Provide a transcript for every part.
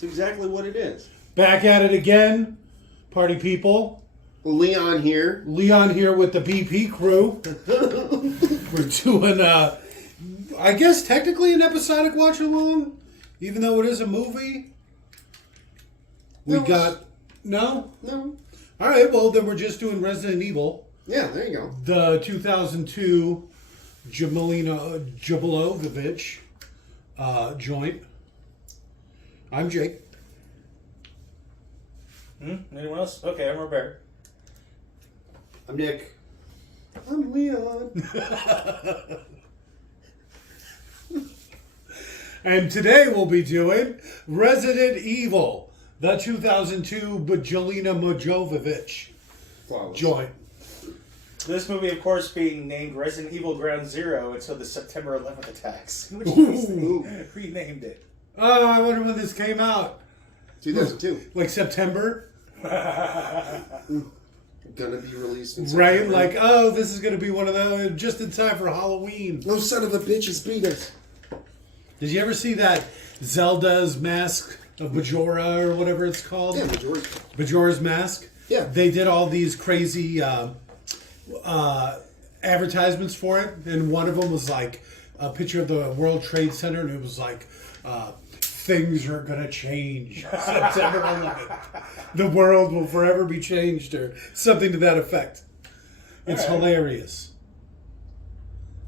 It's exactly what it is. Back at it again, party people. Leon here. Leon here with the BP crew. We're doing, I guess, technically an episodic watch-along, even though it is a movie. No. No? No. All right, well, then we're just doing Resident Evil. Yeah, there you go. The 2002 Milla Jovovich joint. I'm Jake. Anyone else? Okay, I'm Robert. I'm Nick. I'm Leon. And today we'll be doing Resident Evil, the 2002 Milla Jovovich joint. This movie, of course, being named Resident Evil Ground Zero until the September 11th attacks, which they renamed it. Oh, I wonder when this came out. 2002. Like September? Gonna be released in Right, September. like, oh, this is going to be one of those just in time for Halloween. Those son of a bitches beat us. Did you ever see that Zelda's Mask of Bajora or whatever it's called? Yeah, majority. Bajora's Mask? Yeah. They did all these crazy advertisements for it, and one of them was like a picture of the World Trade Center, and it was like, things are going to change. September 11th. The world will forever be changed, or something to that effect. It's hilarious.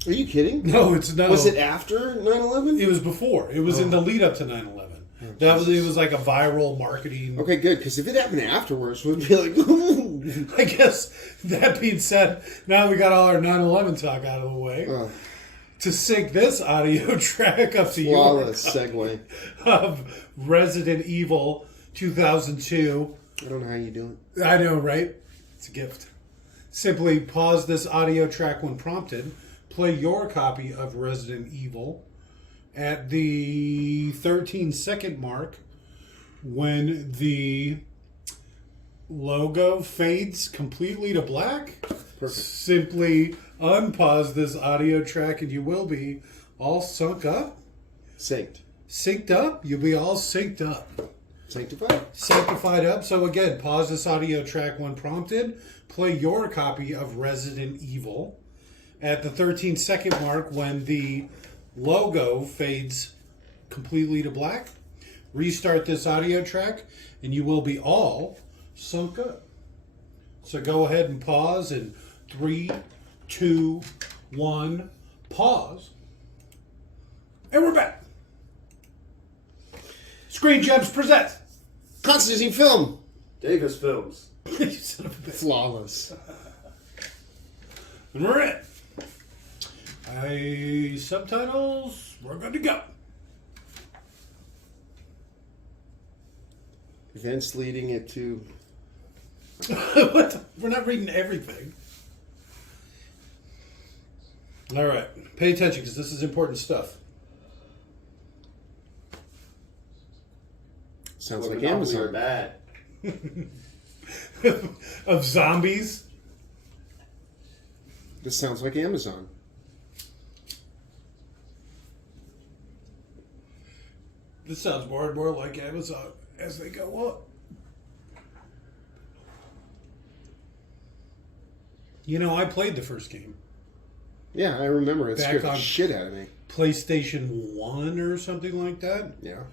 Are you kidding? No, it's not. Was it after 9/11? It was before. It was in the lead up to 9/11. It was like a viral marketing. Okay, good. Because if it happened afterwards, we'd be like, ooh. I guess that being said, now we got all our 9/11 talk out of the way. To sync this audio track up to Flawless segue of Resident Evil 2002. I don't know how you do it. I know, right? It's a gift. Simply pause this audio track when prompted. Play your copy of Resident Evil at the 13-second mark when the logo fades completely to black. Perfect. Simply unpause this audio track and you will be all sunk up. Synced. Synced up? You'll be all synced up. Sanctified? Sanctified up. So again, pause this audio track when prompted. Play your copy of Resident Evil at the 13-second mark when the logo fades completely to black. Restart this audio track and you will be all sunk up. So go ahead and pause in 3, 2, 1, pause. And we're back. Screen Gems presents Constantine Film. Davis Films. You son of a bitch. Flawless. And we're in. Subtitles, we're good to go. Events leading it to... What? We're not reading everything. All right. Pay attention because this is important stuff. Sounds Look, like Monopoly Amazon. are bad. Of zombies. This sounds like Amazon. This sounds more and more like Amazon as they go up. You know, I played the first game. Yeah, I remember. It Back scared the on- shit out of me. PlayStation 1 or something like that. Yeah.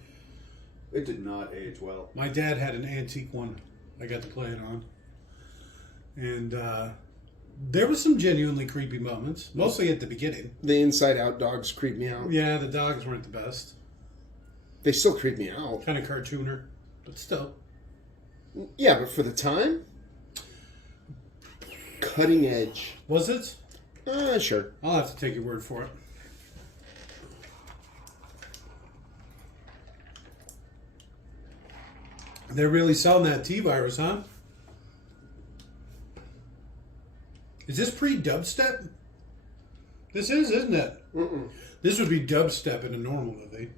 It did not age well. My dad had an antique one I got to play it on. And there was some genuinely creepy moments, mostly at the beginning. The inside-out dogs creep me out. Yeah, the dogs weren't the best. They still creep me out. Kind of cartooner, but still. Yeah, but for the time, cutting edge. Was it? Sure. I'll have to take your word for it. They're really selling that T-virus, huh? Is this pre-dubstep? This is, isn't it? Mm-mm. This would be dubstep in a normal movie.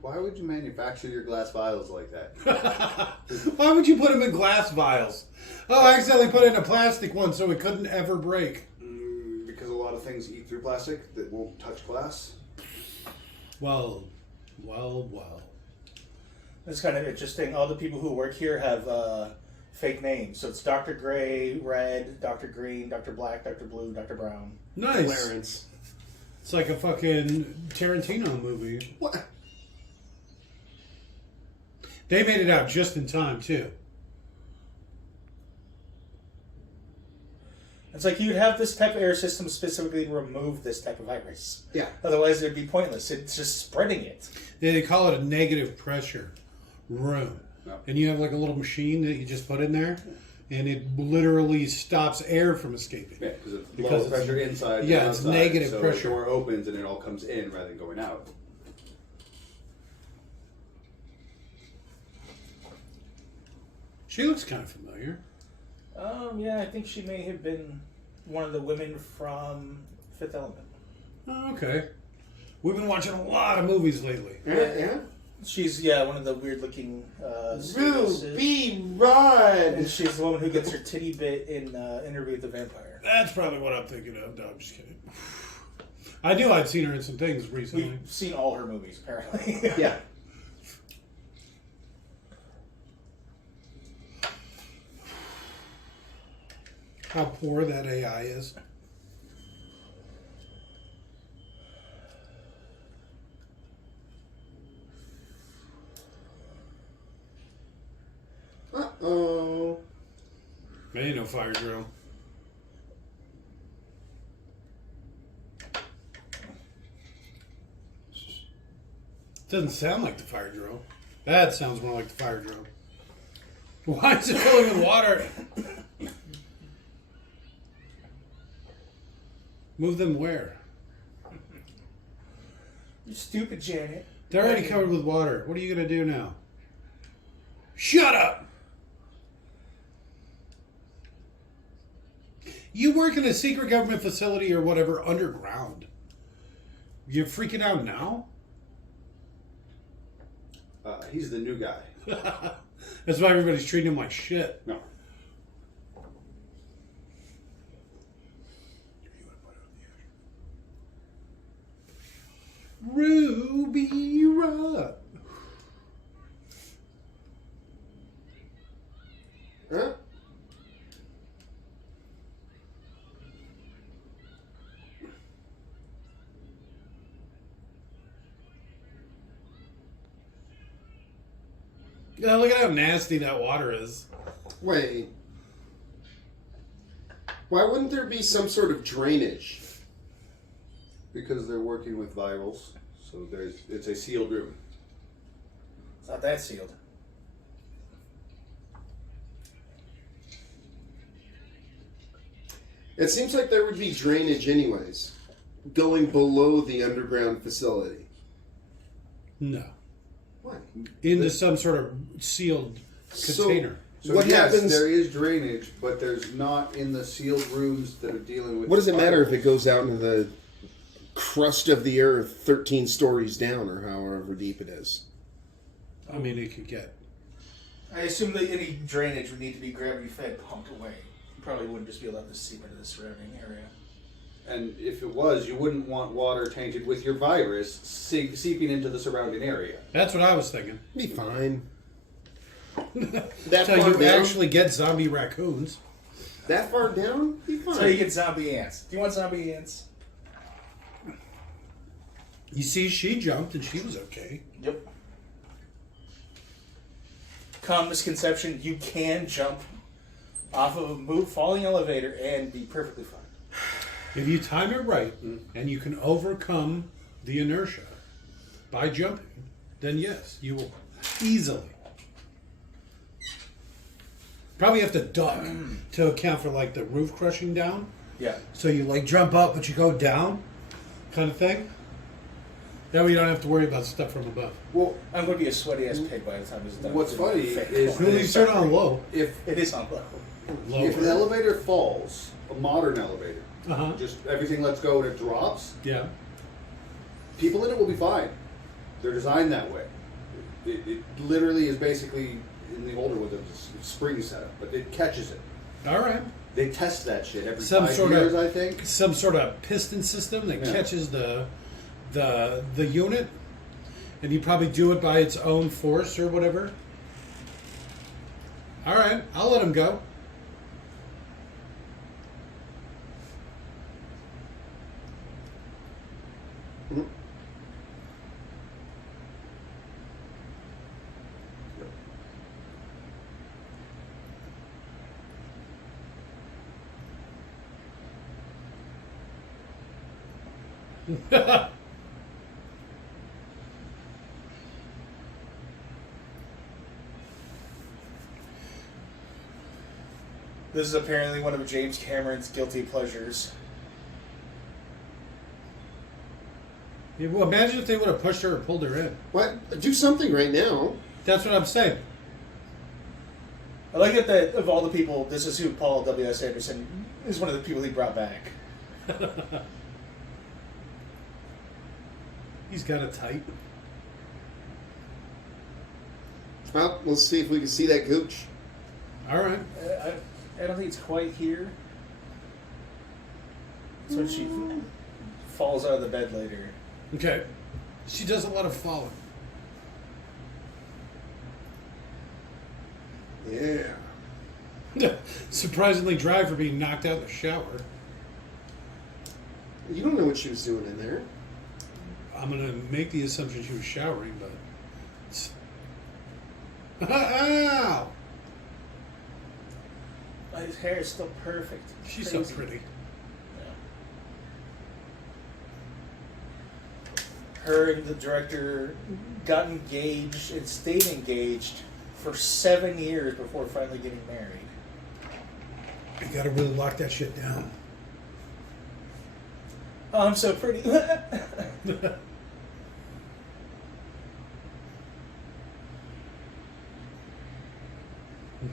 Why would you manufacture your glass vials like that? Why would you put them in glass vials? Oh, I accidentally put it in a plastic one so it couldn't ever break. Because a lot of things eat through plastic that won't touch glass. Well. It's kind of interesting. All the people who work here have fake names. So it's Dr. Gray, Red, Dr. Green, Dr. Black, Dr. Blue, Dr. Brown. Nice. Clarence. It's like a fucking Tarantino movie. What? They made it out just in time, too. It's like you'd have this type of air system specifically to remove this type of virus. Yeah. Otherwise, it'd be pointless. It's just spreading it. They call it a negative pressure room. No. And you have like a little machine that you just put in there, and it literally stops air from escaping. Yeah, because it's Because low pressure inside. yeah, and it's outside, negative so pressure. The door opens and it all comes in rather than going out. She looks kind of familiar. Yeah, I think she may have been one of the women from Fifth Element. Oh, okay. We've been watching a lot of movies lately. Yeah. She's, one of the weird-looking stewardesses. Ruby Rod. And she's the woman who gets her titty bit in Interview with the Vampire. That's probably what I'm thinking of. No, I'm just kidding. I knew I'd seen her in some things recently. We've seen all her movies, apparently. Yeah. How poor that AI is. Uh-oh. That ain't no fire drill. Doesn't sound like the fire drill. That sounds more like the fire drill. Why is it filling with water? Move them where? You stupid Janet. They're already covered with water. What are you going to do now? Shut up! You work in a secret government facility or whatever underground. You're freaking out now? He's the new guy. That's why everybody's treating him like shit. No. Ruby Rod. Huh? Yeah, look at how nasty that water is. Wait. Why wouldn't there be some sort of drainage? Because they're working with virals, so it's a sealed room. It's not that sealed. It seems like there would be drainage anyways, going below the underground facility. No. What? Into some sort of sealed container. So What yes, happens- there is drainage, but there's not in the sealed rooms that are dealing with. What does it matter if virals. it goes out into the crust of the earth 13 stories down or however deep it is? I mean, it could get. I assume that any drainage would need to be gravity fed, pumped away. You probably wouldn't just be allowed to seep into the surrounding area. And if it was, you wouldn't want water tainted with your virus seeping into the surrounding area. That's what I was thinking. Be fine. That That's how far you down? actually get zombie raccoons. That far down? Be fine. So you get zombie ants. Do you want zombie ants? You see, she jumped and she was okay. Yep. Common misconception: you can jump off of a falling elevator and be perfectly fine. If you time it right and you can overcome the inertia by jumping, then yes, you will easily. Probably have to duck to account for like the roof crushing down. Yeah. So you like jump up, but you go down, kind of thing. That way you don't have to worry about stuff from above. Well, I'm going to be a sweaty ass pig by the time it's done. What's funny is Really, you turn on low. if it is on low. Lower. if an elevator falls, a modern elevator, Uh-huh. just everything lets go and it drops, Yeah. people in it will be fine. They're designed that way. It literally is basically in the older ones, it's spring setup, but it catches it. All right. They test that shit every Some 5 sort years, of- I think. Some sort of piston system that Yeah. catches the unit, and you probably do it by its own force or whatever. All right, I'll let him go. Mhm. This is apparently one of James Cameron's guilty pleasures. Yeah, well, imagine if they would have pushed her or pulled her in. What? Do something right now. That's what I'm saying. I like it that of all the people, this is who Paul W.S. Anderson is one of the people he brought back. He's got a type. Well, let's see if we can see that gooch. All right. I don't think it's quite here. That's when she falls out of the bed later. Okay. She does a lot of falling. Yeah. Surprisingly dry for being knocked out in the shower. You don't know what she was doing in there. I'm going to make the assumption she was showering, but... Ow! His hair is still perfect. She's Crazy. so pretty. Her and the director got engaged and stayed engaged for 7 years before finally getting married. You got to really lock that shit down. Oh, I'm so pretty.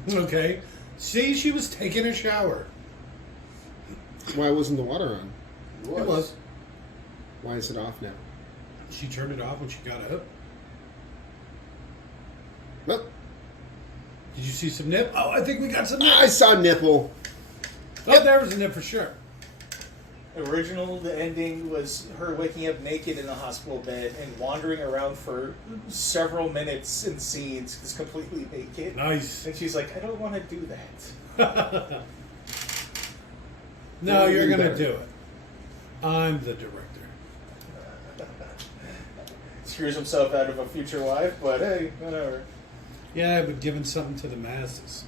Okay. See, she was taking a shower. Why wasn't the water on? It was. Why is it off now? She turned it off when she got up. Well, Did you see some nip? Oh, I think we got some nip. I saw nipple. Oh, there was a nip for sure. The ending was her waking up naked in a hospital bed and wandering around for several minutes in scenes, just completely naked. Nice. And she's like, I don't want to do that. No, you're Even going to better. do it. I'm the director. Screws himself out of a future wife, but hey, whatever. Yeah, but giving something to the masses.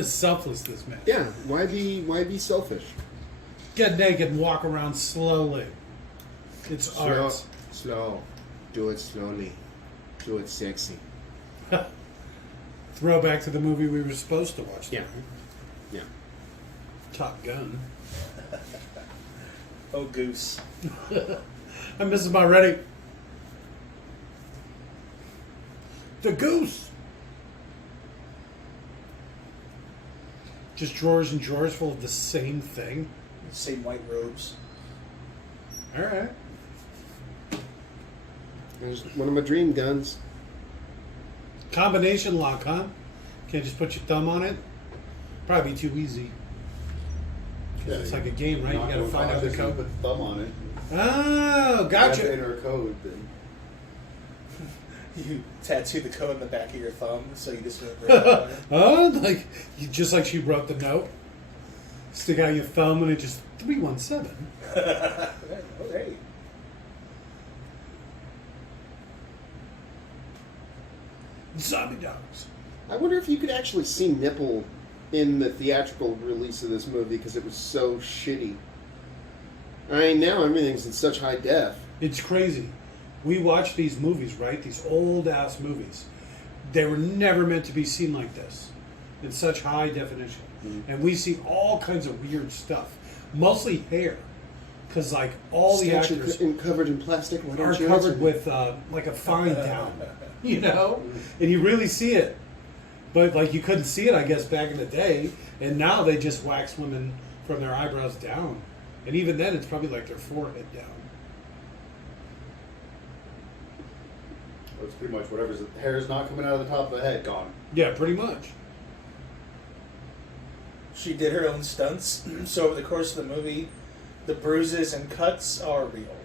Selflessness, man. Yeah. Why be selfish? Get naked and walk around slowly. It's art. Slow. Do it slowly. Do it sexy. Throwback to the movie we were supposed to watch. Yeah. tonight. Yeah. Top Gun. Oh, goose. I'm Mrs. Already. The goose. Just drawers and drawers full of the same thing. Same white robes. All right. There's one of my dream guns. Combination lock, huh? Can't just put your thumb on it. Probably too easy. Yeah, It's like a game, right? You not got to going find out the cautious, you code. Put the thumb on it. Oh, You have to gotcha. enter a code. Then. You tattoo the code on the back of your thumb, so you just remember. Oh, like just like she wrote the note. Stick out your thumb and it just 317. Oh, hey. Zombie dogs. I wonder if you could actually see nipple in the theatrical release of this movie because it was so shitty. I mean, now everything's in such high def. It's crazy. We watch these movies, right? These old ass movies. They were never meant to be seen like this in such high definition. And we see all kinds of weird stuff. Mostly hair. Because, like, all the Statue actors covered in plastic. Why don't are you covered answer? with, like, a fine down. You know? And you really see it. But, like, you couldn't see it, I guess, back in the day. And now they just wax women from their eyebrows down. And even then, it's probably like their forehead down. It's pretty much whatever's the hair is not coming out of the top of the head, gone. Yeah, pretty much. She did her own stunts. So over the course of the movie, the bruises and cuts are real.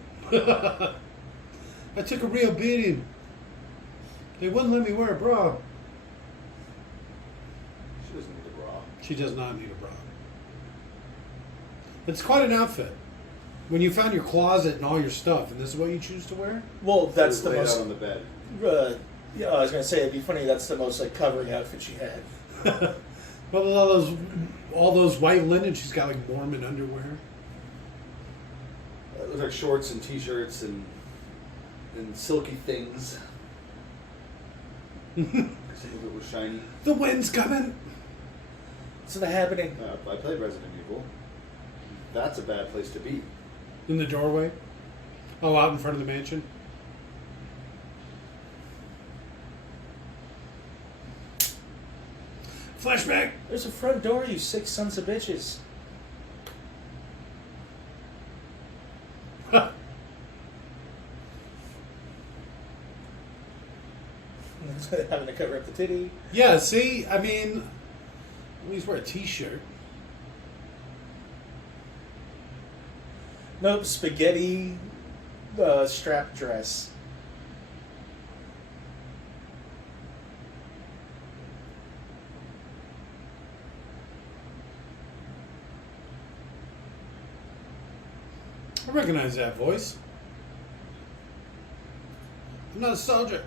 I took a real beating. They wouldn't let me wear a bra. She doesn't need a bra. She does not need a bra. It's quite an outfit. When you found your closet and all your stuff, and this is what you choose to wear? Well, that's the Laid most. out on the bed. Yeah, I was gonna say it'd be funny. That's the most like covering outfit she had. Well, with all those white linen, she's got like Mormon underwear. It looked like shorts and t-shirts and silky things. Some of it was shiny. The wind's coming. So the happening. I played Resident Evil. That's a bad place to be. In the doorway. Oh, out in front of the mansion. Flashback. There's a front door, you sick sons of bitches. Having to cover up the titty. Yeah, see, I mean, at least wear a t-shirt. Nope, spaghetti strap dress. I recognize that voice. I'm not a soldier.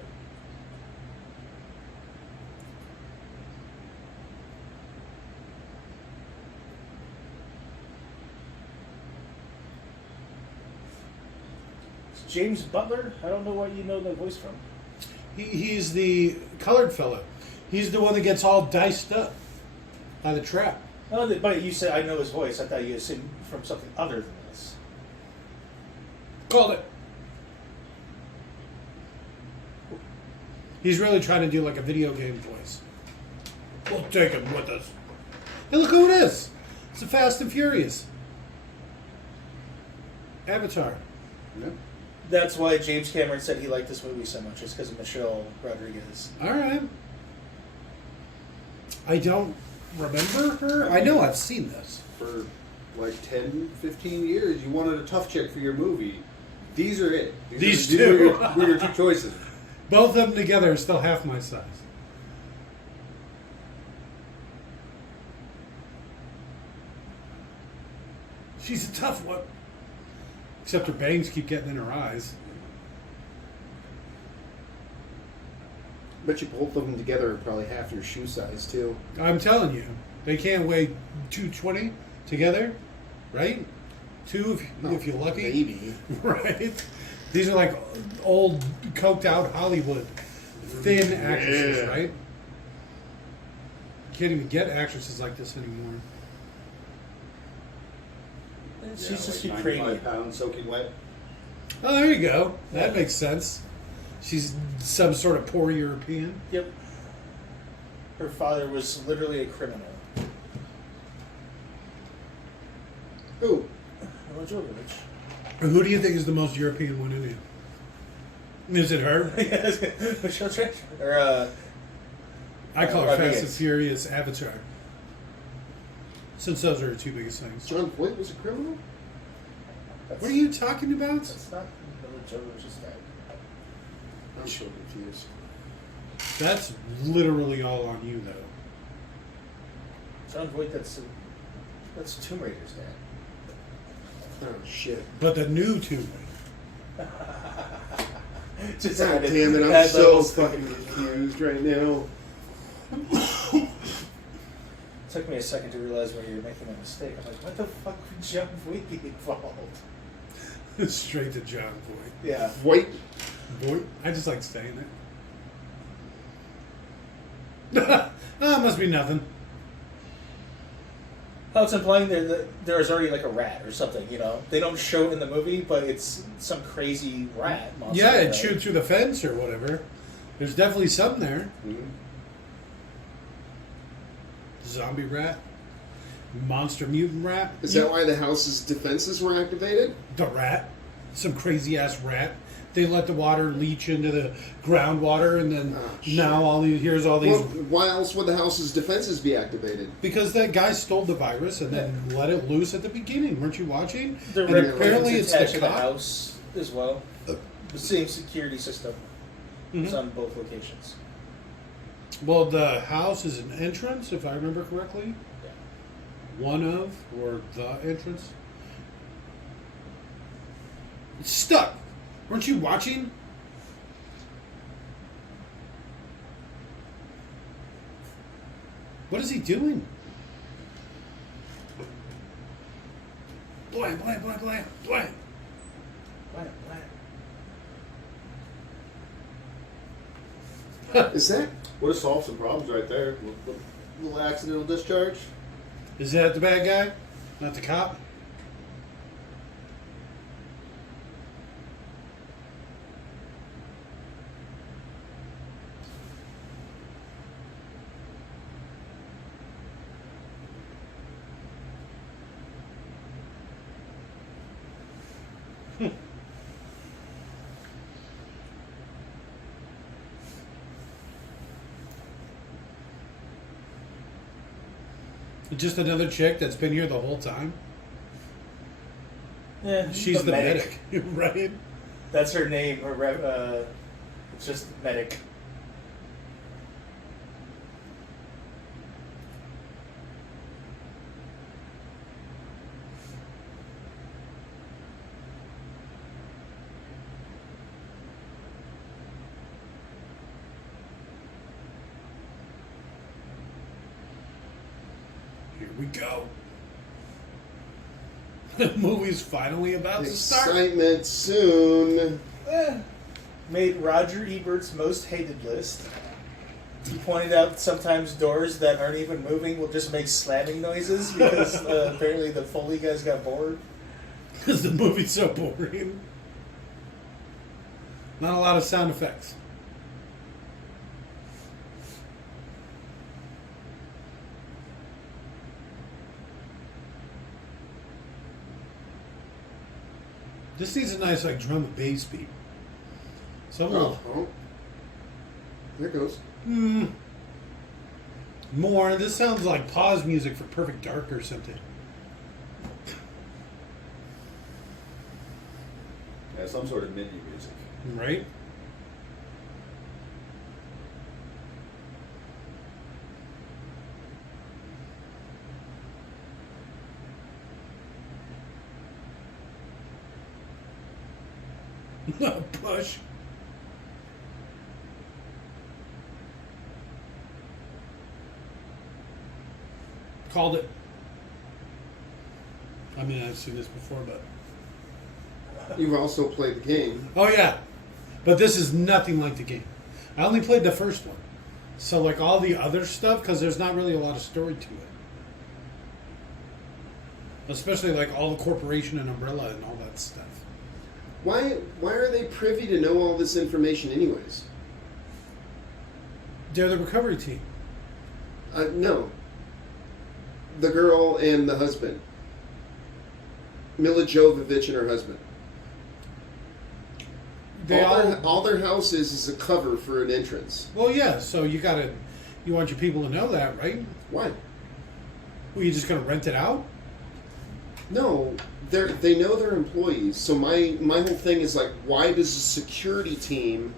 It's James Butler? I don't know where you know that voice from. He's the colored fella. He's the one that gets all diced up by the trap. Oh, but you said I know his voice. I thought you assumed from something other than this. Called it. He's really trying to do like a video game voice. We'll take him with us. Hey, look who it is. It's the Fast and Furious. Avatar. Yep. That's why James Cameron said he liked this movie so much. It's because of Michelle Rodriguez. All right. I don't remember her. I know I've seen this. For like 10, 15 years, you wanted a tough chick for your movie. These are it. These these two. were your two choices. Both of them together are still half my size. She's a tough one. Except her bangs keep getting in her eyes. Bet you both of them together are probably half your shoe size, too. I'm telling you, they can't weigh 220 together, right? Two if you're lucky. Maybe. Right? These are like old, coked out Hollywood thin actresses, Yeah. right? Can't even get actresses like this anymore. She's just like Ukrainian. 95 pounds soaking wet. Oh, there you go. That makes sense. She's some sort of poor European. Yep. Her father was literally a criminal. Who? Milla Jovovich. Who do you think is the most European one in you? Is it her? Michelle Trench. Or, I call her Rodriguez. Fast and Furious Avatar. Since those are her two biggest things. John Voight was a criminal? What are you talking about? That's not Milla Jovovich's dad. I'm so confused. That's literally all on you, though. John Voight, that's Tomb Raider's dad. Oh, shit. But the new Tomb Raider. Just God added- damn it, I'm add so levels. fucking confused right now. It took me a second to realize where you're making a mistake. I'm like, what the fuck would John Voight be involved? Straight to John Voight. Yeah. Voight? Voight? I just like saying it. Oh, must be nothing. Oh, it's implying that there's already like a rat or something, you know? They don't show it in the movie, but it's some crazy rat monster. Yeah, it right? chewed through the fence or whatever. There's definitely some there. Mm-hmm. Zombie rat. Monster mutant rat. Is that why the house's defenses were activated? The rat. Some crazy ass rat they let the water leach into the groundwater, and then shit. now here's all these. Well, why else would the house's defenses be activated? Because that guy stole the virus and then let it loose at the beginning. Weren't you watching? The And red apparently curtains it's attached the to the cop. house as well. The same security system is on both locations. Well, the house is an entrance, if I remember correctly. Yeah. One of, or the entrance. It's stuck. Weren't you watching? What is he doing? Blam, blam, blam, blam, blam. Is that? Would have solved some problems right there. Little accidental discharge. Is that the bad guy? Not the cop? Just another chick that's been here the whole time? Yeah, She's the medic. Right? That's her name. It's just medic. Here we go. The movie's finally about to start. Excitement soon. Made Roger Ebert's most hated list. He pointed out that sometimes doors that aren't even moving will just make slamming noises because apparently the Foley guys got bored. Because the movie's so boring. Not a lot of sound effects. This needs a nice like drum and bass beat. Some Oh. There it goes. more. This sounds like pause music for Perfect Dark or something. Yeah, some sort of MIDI music. Right? Push. Called it. I mean, I've seen this before, but... You've also played the game. Oh, yeah. But this is nothing like the game. I only played the first one. So, like, all the other stuff, because there's not really a lot of story to it. Especially, like, all the corporation and umbrella and all that stuff. Why are they privy to know all this information anyways? They're the recovery team. No. The girl and the husband. Milla Jovovich and her husband. They All their house is a cover for an entrance. Well, yeah, so you want your people to know that, right? Why? Well, you just gonna rent it out? No, they know their employees. So my whole thing is like, why does the security team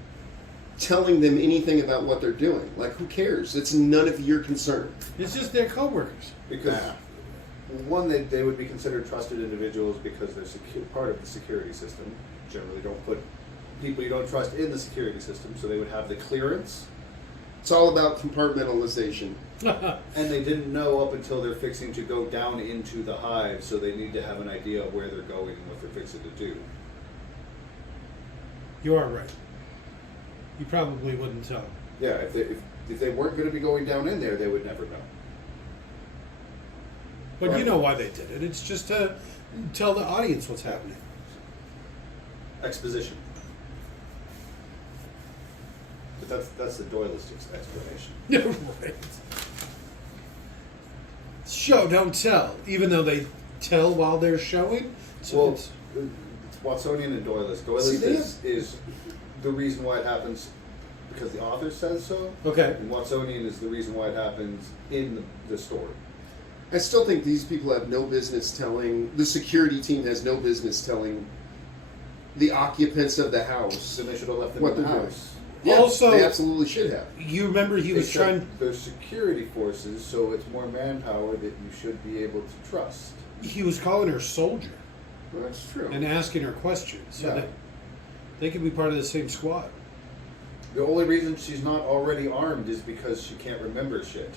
telling them anything about what they're doing? Like, who cares? It's none of your concern. It's just their coworkers. Because, one, they would be considered trusted individuals because they're part of the security system. Generally don't put people you don't trust in the security system, so they would have the clearance. It's all about compartmentalization. And they didn't know up until they're fixing to go down into the hive, so they need to have an idea of where they're going and what they're fixing to do. You are right. You probably wouldn't tell them. Yeah, if they weren't going to be going down in there, they would never know. But you know why they did it. It's just to tell the audience what's happening. Exposition. But that's the Doyleist explanation. Right. Show, don't tell. Even though they tell while they're showing. So Well, it's, Watsonian and Doylist. Doylist is the reason why it happens because the author says so. Okay. And Watsonian is the reason why it happens in the story. I still think these people have no business telling, the security team has no business telling the occupants of the house Then they should have left them what in the they're doing. house. Yeah, Also- they absolutely should have. You remember he was Except trying. They're security forces, so it's more manpower that you should be able to trust. He was calling her soldier Well, that's true. and asking her questions, so Yeah. that they could be part of the same squad. The only reason she's not already armed is because she can't remember shit.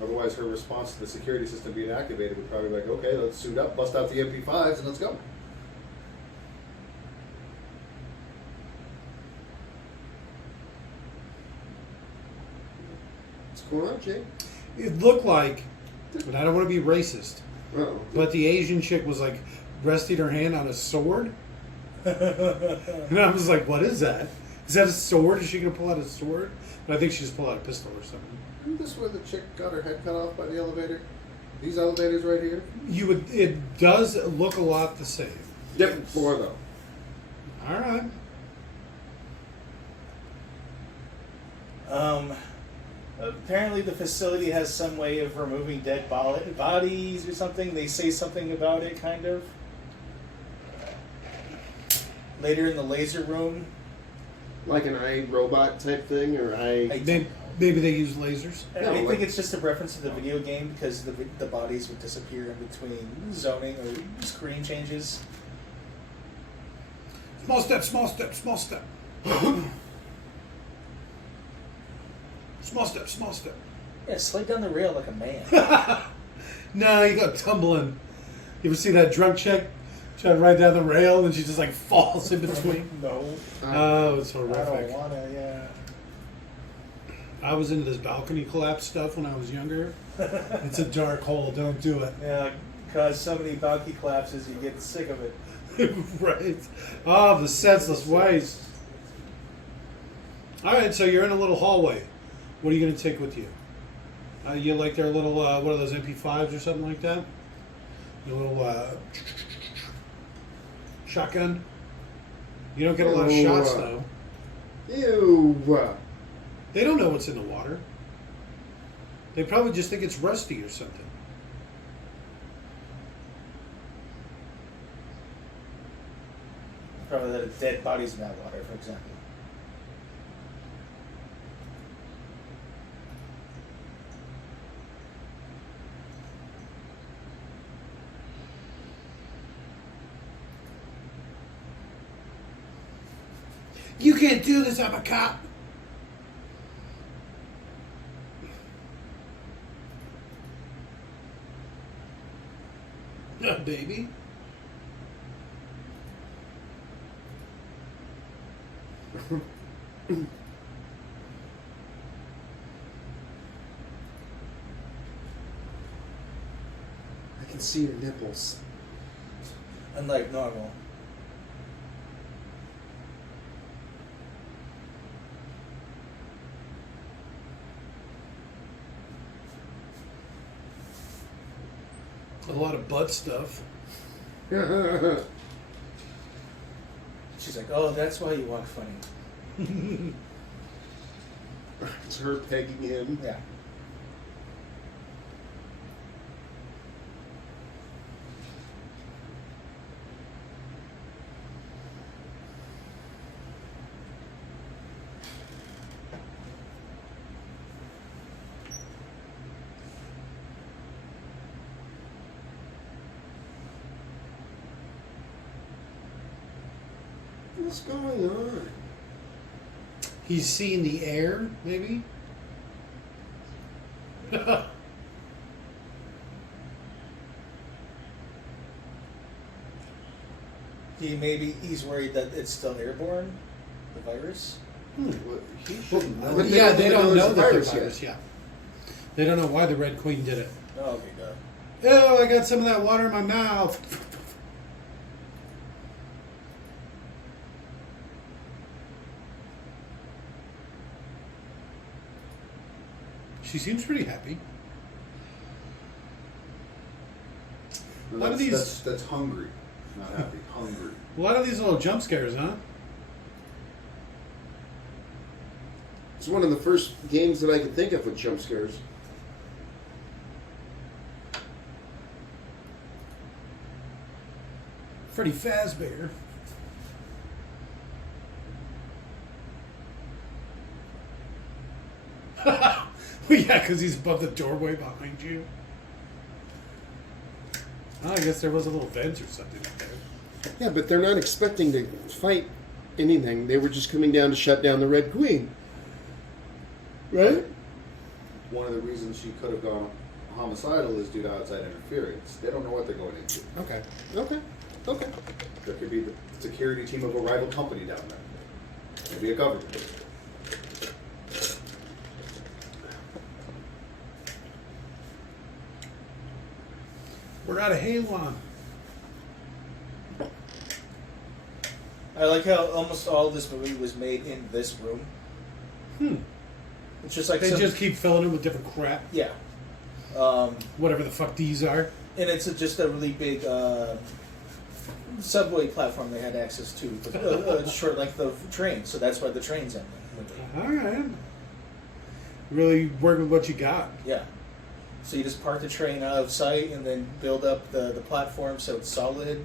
Otherwise, her response to the security system being activated would probably be like, okay, let's suit up, bust out the MP5s, and let's go. What's going on, Jay? It looked like, and I don't want to be racist, Oh, but the Asian chick was like resting her hand on a sword. And I was like, what is that? Is that a sword? Is she going to pull out a sword? But I think she just pulled out a pistol or something. Isn't this where the chick got her head cut off by the elevator? These elevators right here? It does look a lot the same. different floor though. All right. Apparently, the facility has some way of removing dead bodies or something. They say something about it, kind of. Later in the laser room, Like an iRobot type thing, or Maybe they use lasers. No, I think like- it's just a reference to the video game because the bodies would disappear in between zoning or screen changes. Small step, small step, small step. Small step, small step. Yeah, slide down the rail like a man. No, you go tumbling. You ever see that drunk chick trying to ride down the rail and she just like falls in between? No, Oh, it's I don't horrific. wanna. Yeah. I was into this balcony collapse stuff when I was younger. It's a dark hole. Don't do it. Yeah, cause so many balcony collapses, you get sick of it. Right. Oh, the senseless waste. All right, so you're in a little hallway. What are you going to take with you? You like their little, what are those, MP5s or something like that? Your little shotgun? You don't get a lot of Ew. shots, though. Ew. They don't know what's in the water. They probably just think it's rusty or something. Probably that dead bodies in that water, for example. You can't do this, I'm a cop. Baby. I can see your nipples. Unlike normal. A lot of butt stuff. She's like, oh, that's why you walk funny. It's her pegging him. Yeah. What's going on? He's seeing the air, maybe? He's worried that it's still airborne, the virus. Well, he should know. But yeah, they don't know it's a that they're virus yet. virus, yeah. They don't know why the Red Queen did it. Oh, okay, no. Oh, I got some of that water in my mouth. She seems pretty happy. And lot of that's, these- that's hungry. Not happy. Hungry. A lot of these little jump scares, huh? It's one of the first games that I could think of with jump scares. Freddy Fazbear. Well, yeah, because he's above the doorway behind you. Oh, I guess there was a little vent or something up there. Yeah, but they're not expecting to fight anything. They were just coming down to shut down the Red Queen. Right? One of the reasons she could have gone homicidal is due to outside interference. They don't know what they're going into. Okay. Okay. Okay. There could be the security team of a rival company down there. Maybe a government. We're out of Halon. I like how almost all this movie was made in this room. It's just like They some- just keep filling it with different crap. yeah, Whatever the fuck these are. and it's just a really big subway platform they had access to, but short like the train. So that's why the train's in the movie. Alright. Really work with what you got. Yeah. So you just park the train out of sight and then build up the platform so it's solid.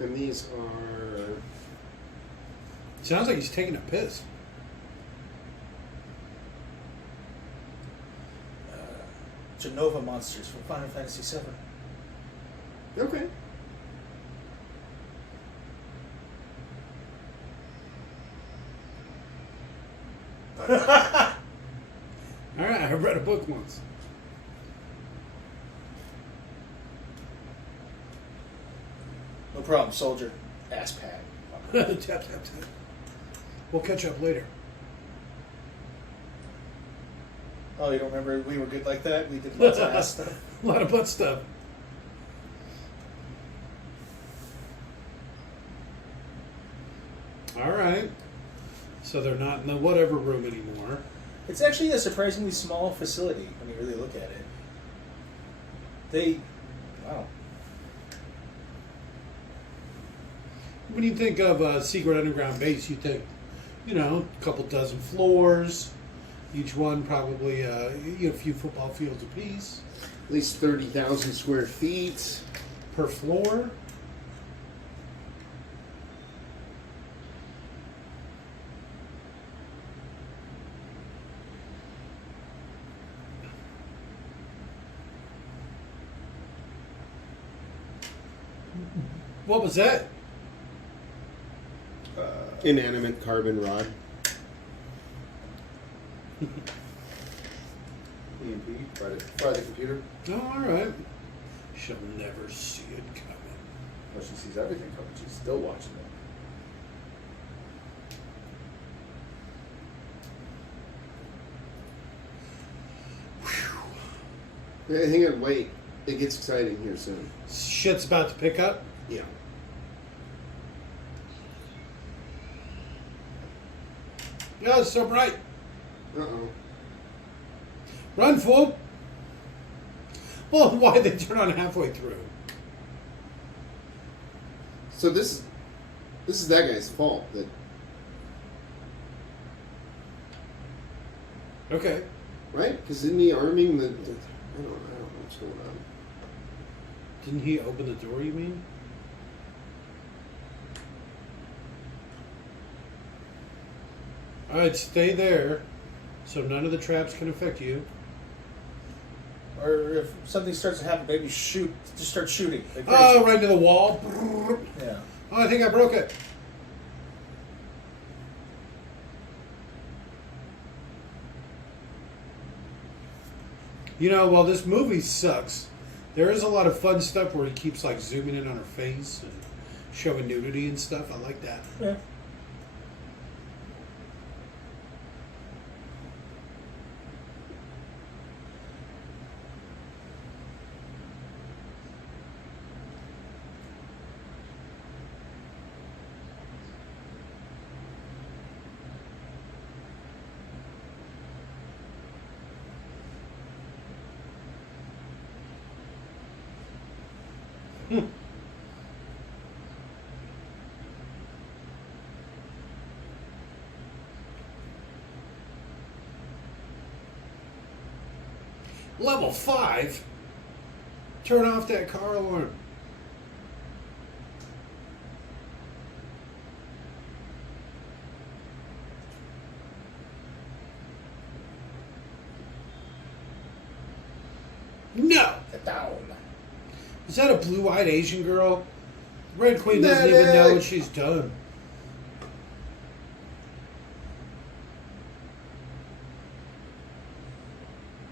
And these are. Sounds like he's taking a piss. Genova monsters from Final Fantasy VII. Okay. Alright, I read a book once. No problem, soldier. Ass pack. Tap, tap, tap. We'll catch up later. Oh, you don't remember we were good like that? We did lots of ass stuff. A lot of butt stuff. Alright. So they're not in the whatever room anymore. It's actually a surprisingly small facility when you really look at it. Wow. When you think of a secret underground base, you think, a couple dozen floors, each one probably a few football fields apiece At least 30,000 square feet. per floor. What was that? Inanimate carbon rod. EMP, fry the computer. Oh, all right. She'll never see it coming. Well, she sees everything coming. She's still watching it. Hey, hang on, wait. It gets exciting here soon. Shit's about to pick up. Yeah. Yeah, it's so bright. Uh-oh. Run, fool! Well, why'd they turn on halfway through? So this is that guy's fault. That Okay. right? Because isn't he arming the I don't know what's going on. Didn't he open the door, you mean? Alright, stay there. So none of the traps can affect you. Or if something starts to happen, maybe shoot. Just start shooting. Like Oh, crazy. right into the wall. Yeah. Oh, I think I broke it. While this movie sucks, there is a lot of fun stuff where he keeps like zooming in on her face and showing nudity and stuff. I like that. Yeah. Level 5? Turn off that car alarm. No! Get down. Is that a blue-eyed Asian girl? Red Queen doesn't even know what she's done.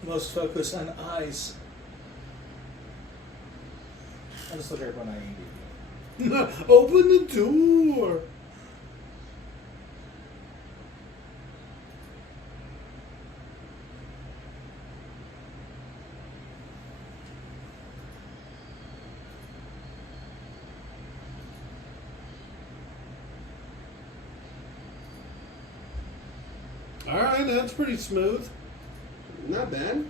Most focus on eyes. I just look at everyone IMDb. Open the door. All right, that's pretty smooth. Not bad.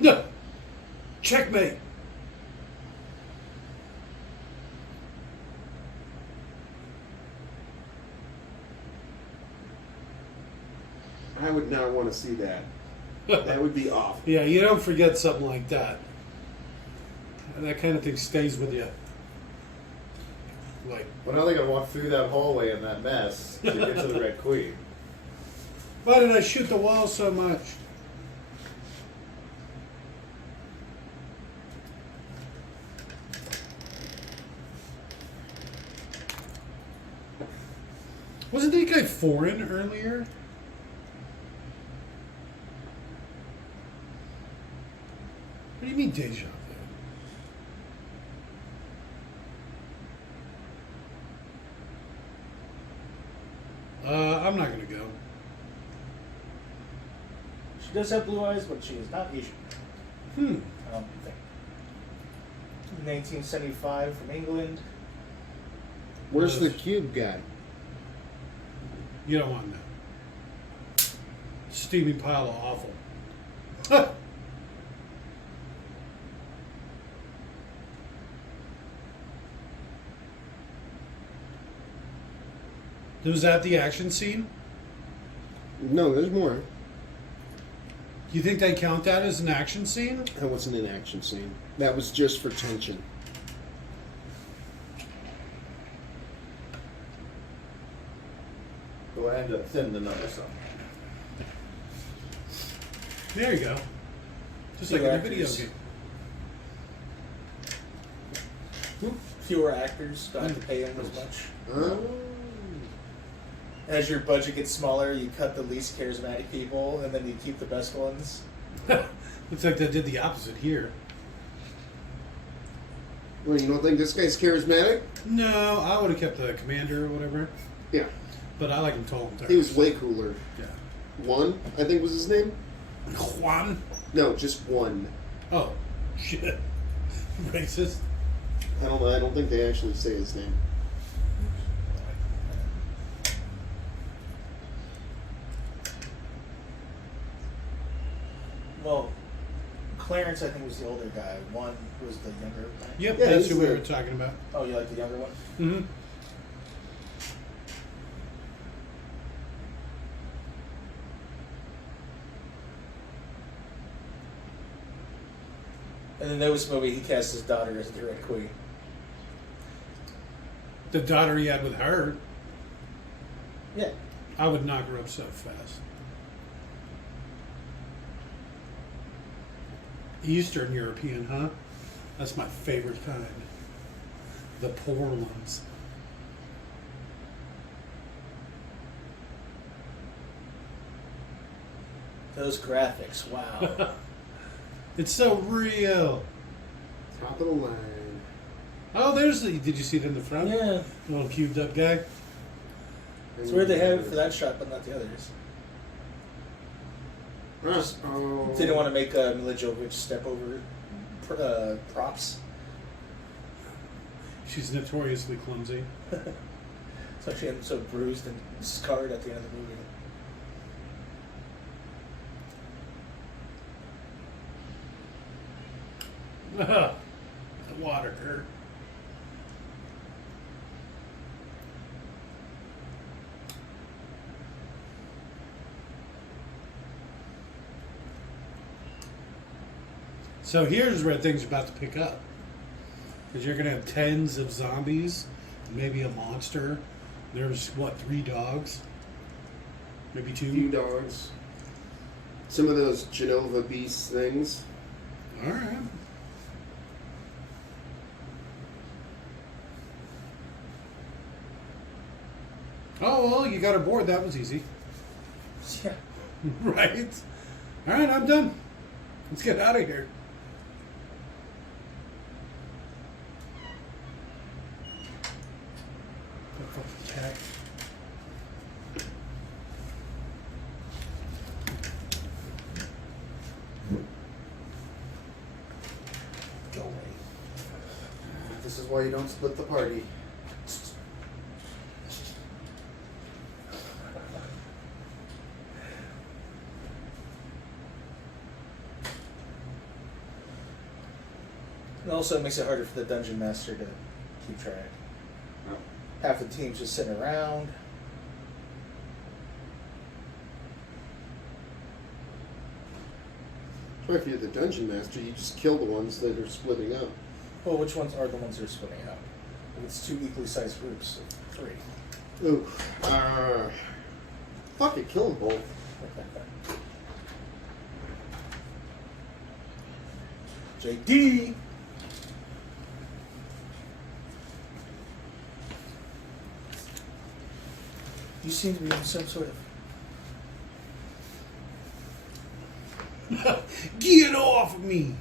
No. Checkmate. I would not want to see that. That would be awful. Yeah, you don't forget something like that. That kind of thing stays with you. Like, But now they gotta walk through that hallway in that mess to get to the Red Queen. why did I shoot the wall so much? Wasn't that guy foreign earlier? What do you mean deja vu? I'm not gonna go. She does have blue eyes, but she is not Asian. I don't think. 1975 from England. Where's the cube guy? You don't want that. Steaming pile of awful. Was that the action scene? No, there's more. You think they count that as an action scene? That wasn't an action scene. That was just for tension. Go ahead and thin the number some. There you go. Just like in a video game. Fewer actors, don't have to pay them as much. Oh. As your budget gets smaller, you cut the least charismatic people, and then you keep the best ones. Looks like they did the opposite here. Well, you don't think this guy's charismatic? No, I would have kept the commander or whatever. Yeah. But I like him tall and dark. He was way cooler. Yeah. One, I think was his name? Juan? No, just one. Oh, shit. Racist. I don't think they actually say his name. Well, Clarence, I think, was the older guy. One was the younger guy. Yep, Yeah, that's he's who we the- were talking about. Oh, you like the younger one? Mm-hmm. And in this movie, he cast his daughter as the Red Queen. The daughter he had with her, Yeah. I would knock her up so fast. Eastern European, huh? That's my favorite kind. The poor ones. Those graphics, wow. It's so real. Top of the line. Oh, there's the. Did you see it in the front? Yeah. Little cubed up guy. It's weird they have it for that shot, but not the others. Just, oh. Didn't want to make Milla Jovovich step over props. She's notoriously clumsy. So she ended up so bruised and scarred at the end of the movie. The water hurt. So here's where things are about to pick up. Because you're going to have tens of zombies, maybe a monster. There's, what, 3 dogs? Maybe 2? Few dogs. Some of those Genova beast things. All right. Oh, well, you got aboard. That was easy. Yeah. Right? All right, I'm done. Let's get out of here. Cat. Go away. This is why you don't split the party. It also makes it harder for the dungeon master to keep track. No. Half the team's just sitting around. Or if you're the dungeon master, you just kill the ones that are splitting up. Well, which ones are the ones that are splitting up? If it's 2 equally sized groups of 3. Ooh. Fuck it, kill them both. JD! You seem to be in some sort of... Get off of me!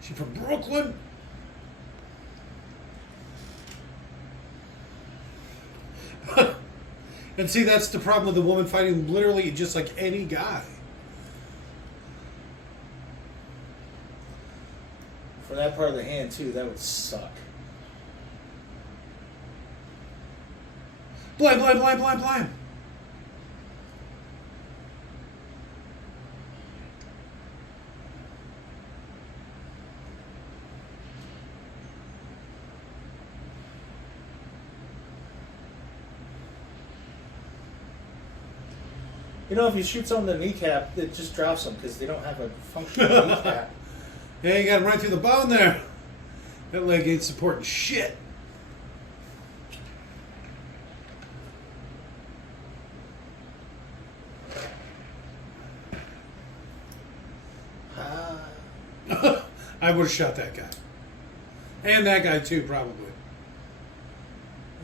She from Brooklyn? And see, that's the problem with the woman fighting literally just like any guy. For that part of the hand, too, that would suck. Blind, blind, blind, blind, blind. You know, if you shoot someone in the kneecap, it just drops them because they don't have a functional kneecap. Yeah, you got him right through the bone there. That leg ain't supporting shit. I would have shot that guy. And that guy too, probably.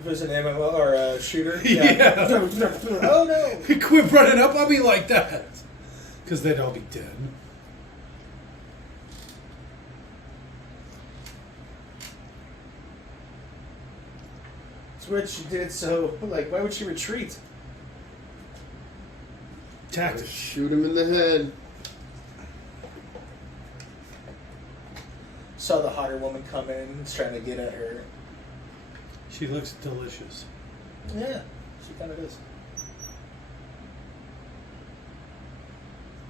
If it was an MMO or a shooter, Yeah. Oh no! Quit running up on me like that. Because they'd all be dead. It's what she did. So, like, why would she retreat? Tactics. Shoot him in the head. Saw the hotter woman come in, and trying to get at her. She looks delicious. Yeah, she kind of is.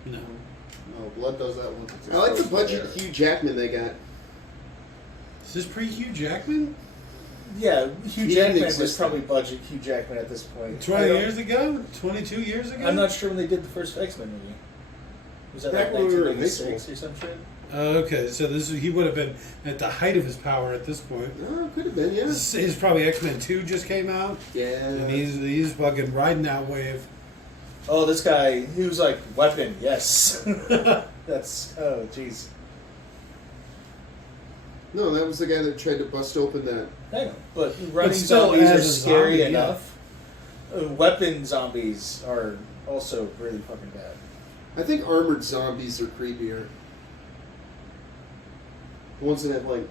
No. No, blood does that once. It's I like the exposed budget there. Hugh Jackman they got. Is this pre-Hugh Jackman? Yeah, Hugh He Jackman didn't was exist probably budget Hugh Jackman at this point. 20 I don't- years ago? 22 years ago? I'm not sure when they did the first X-Men movie. Was that Back like when we were in 1986 high or some shit? Okay, so he would have been at the height of his power at this point. Oh, could have been, yeah. His probably X-Men 2 just came out. Yeah. And he's fucking riding that wave. Oh, this guy, he was like, weapon, yes. That's, oh, jeez. No, that was the guy that tried to bust open that. I know, but running still zombies as are a scary zombie, yeah. enough. Weapon zombies are also really fucking bad. I think armored zombies are creepier. The ones that have, like,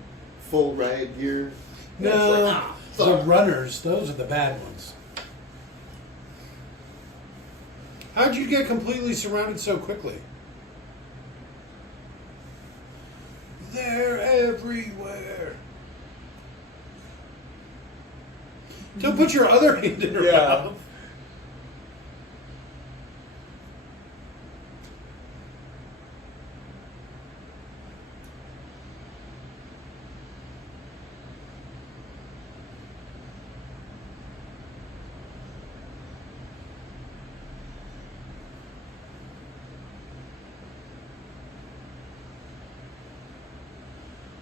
full riot gear. No, It's like, the fuck. runners, those are the bad ones. How'd you get completely surrounded so quickly? They're everywhere. Don't put your other hand in her Yeah. mouth.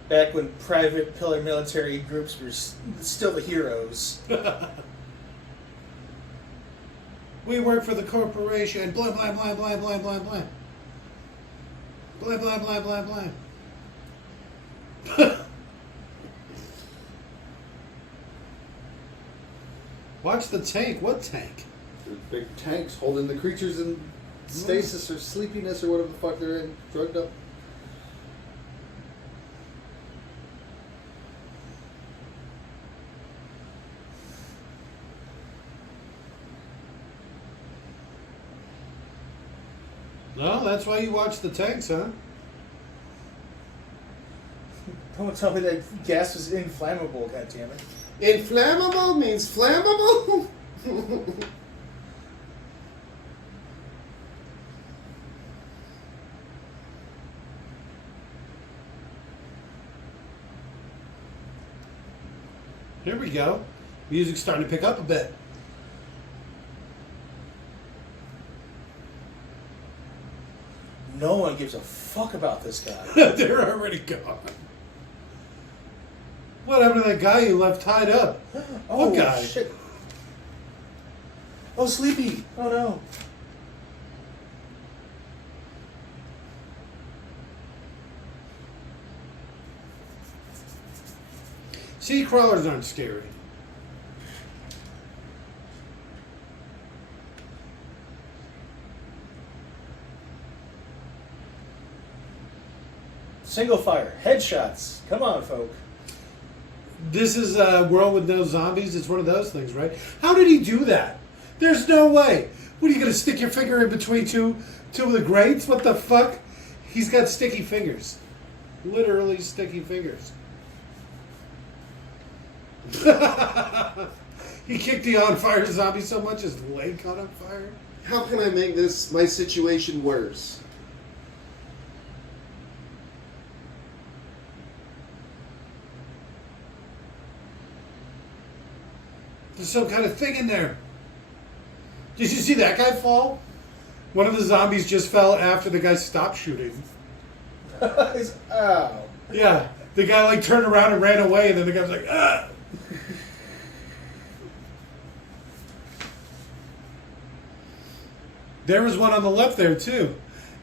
Back when private pillar military groups were still the heroes. We work for the corporation. Blah, blah, blah, blah, blah, blah, blah. Blah, blah, blah, blah, blah. Watch the tank. What tank? There's big tanks holding the creatures in stasis or sleepiness or whatever the fuck they're in, drugged up. No, that's why you watch the tanks, huh? Don't tell me that gas was inflammable, goddammit. Inflammable means flammable? Here we go. Music's starting to pick up a bit. No one gives a fuck about this guy. They're already gone. What happened to that guy you left tied up? Oh, What guy? shit. Oh, Sleepy. Oh, no. Sea crawlers aren't scary. Single fire. Headshots. Come on, folk. This is a world with no zombies. It's one of those things, right? How did he do that? There's no way. What are you going to stick your finger in between two of the grates? What the fuck? He's got sticky fingers. Literally sticky fingers. He kicked the on fire zombie so much his leg caught on fire. How can I make my situation worse? There's some kind of thing in there. Did you see that guy fall? One of the zombies just fell after the guy stopped shooting. Ow. Yeah, the guy like turned around and ran away, and then the guy was like, ah! There was one on the left there too.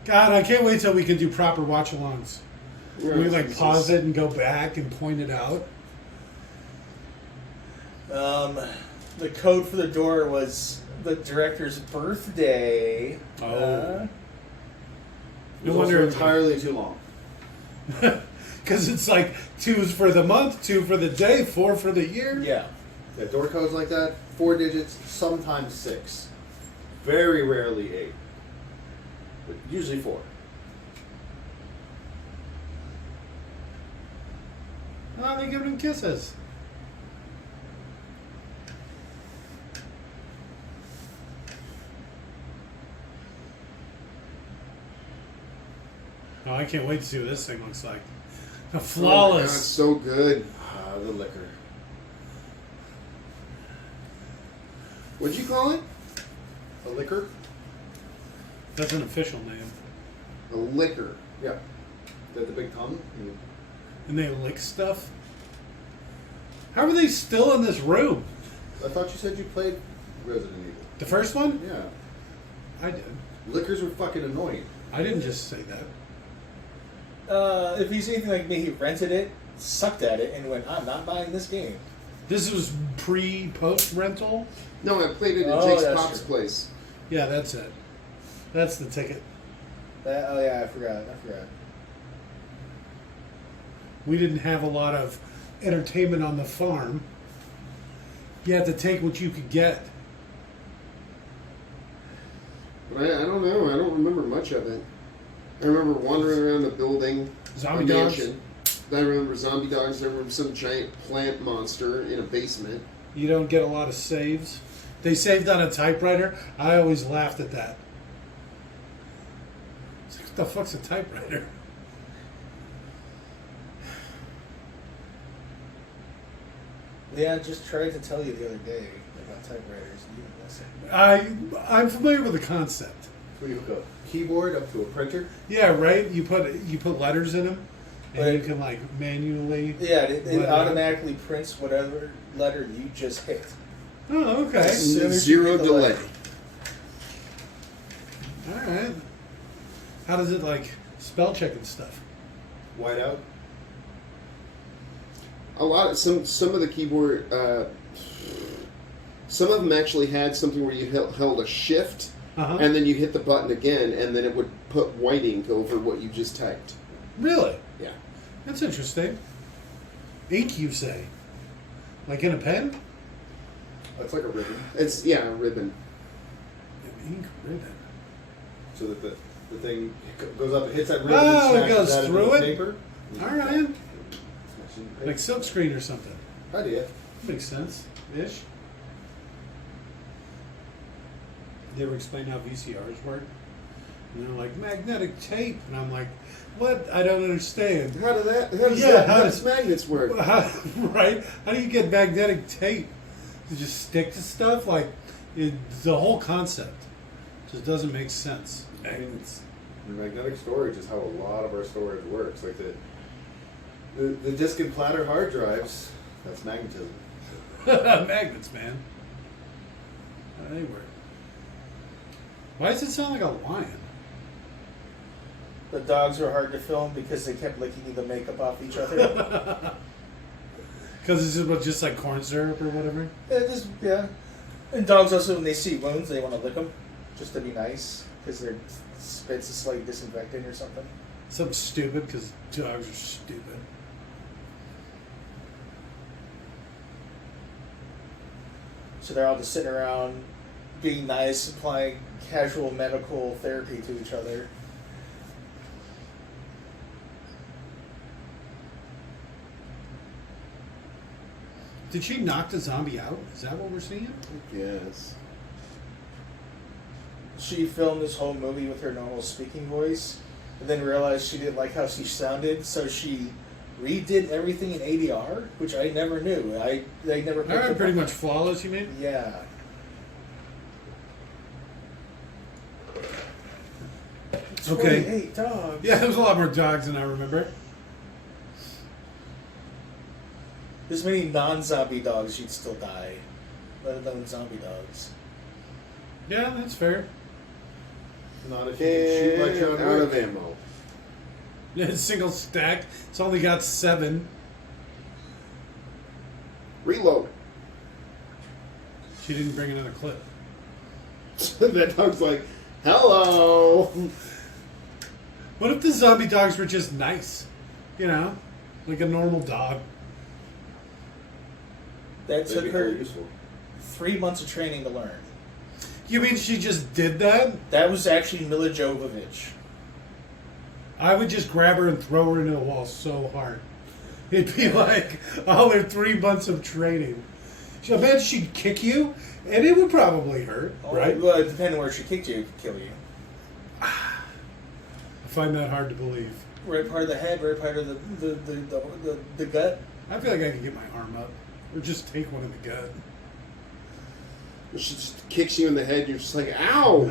God, I can't wait till we can do proper watch-alongs. We like pause it and go back and point it out. The code for the door was the director's birthday. Oh. No No wonder wonder entirely too long. because it's like 2's for the month, 2 for the day, 4 for the year. Yeah. Yeah, door codes like that, 4 digits, sometimes 6. Very rarely 8. But usually 4. Oh, they giving him kisses. Oh, I can't wait to see what this thing looks like. A Oh my God, flawless. so good. The liquor. What'd you call it? A liquor? That's an official name. A liquor. Yeah. They have the big tongue. And they lick stuff. How are they still in this room? I thought you said you played Resident Evil. The first one? Yeah. I did. Liquors were fucking annoying. I didn't just say that. If he's anything like me, he rented it, sucked at it, and went, I'm not buying this game. This was pre-post rental. No, I played it at Oh, Jake's that's Pop's true. place. Yeah, that's it. That's the ticket. Oh, yeah, I forgot. We didn't have a lot of entertainment on the farm. You had to take what you could get. But I don't know. I don't remember much of it. I remember wandering around the building, Zombie a dogs. mansion. I remember zombie dogs. I remember some giant plant monster in a basement. You don't get a lot of saves. They saved on a typewriter. I always laughed at that. It's like, what the fuck's a typewriter? Yeah, I just tried to tell you the other day about typewriters. You didn't listen. I'm familiar with the concept. Where you hook a keyboard up to a printer. Yeah, right. You put letters in them. And you can like manually. Yeah, it let automatically prints whatever letter you just hit. Oh, okay. As soon as you Zero hit the delay. letter. All right. How does it like spell check and stuff? Whiteout. A lot of some of the keyboard, some of them actually had something where you held a shift Uh-huh. and then you hit the button again, and then it would put white ink over what you just typed. Really? Yeah. That's interesting. Ink, you say? Like in a pen? That's like a ribbon, It's a ribbon. An ink ribbon. so that the thing goes up, it hits that ribbon, Oh, it and smashes goes that into through the it? paper. All right. Smashes into the Like paper. silkscreen or something. Idea. Makes sense. Ish. They ever explain how VCRs work? And they're like, magnetic tape. And I'm like, what? I don't understand. How does Yeah, how how does does- magnets work? How, right? How do you get magnetic tape to just stick to stuff? Like, the whole concept just doesn't make sense. Magnets. The magnetic storage is how a lot of our storage works. Like the disk and platter hard drives, that's magnetism. Magnets, man. How they work. Why does it sound like a lion? The dogs were hard to film because they kept licking the makeup off each other. Because it's just like corn syrup or whatever? Yeah. And dogs also, when they see wounds, they want to lick them just to be nice because their spits is like disinfectant or something. Something stupid because dogs are stupid. So they're all just sitting around being nice, applying casual medical therapy to each other. Did she knock the zombie out? Is that what we're seeing? Yes. She filmed this whole movie with her normal speaking voice, and then realized she didn't like how she sounded, so she redid everything in ADR, which I never knew. They never picked Alright, up pretty on- much flawless, you mean? Yeah. Okay. 28 dogs. Yeah, there's a lot more dogs than I remember. There's many non-zombie dogs, you'd still die. Let alone zombie dogs. Yeah, that's fair. Not if you can shoot like And John out of Wick. ammo. Yeah, single stack. It's only got 7. Reload. She didn't bring another clip. That dog's like, hello. What if the zombie dogs were just nice? You know? Like a normal dog. That That'd took be her very useful. 3 months of training to learn. You mean she just did that? That was actually Milla Jovovich. I would just grab her and throw her into the wall so hard. It'd be like all her 3 months of training. I bet she'd kick you, and it would probably hurt, right? Well, depending where she kicked you, it could kill you. I find that hard to believe. Right part of the head, right part of the gut. I feel like I could get my arm up, or just take one in the gut. She just kicks you in the head, and you're just like, ow.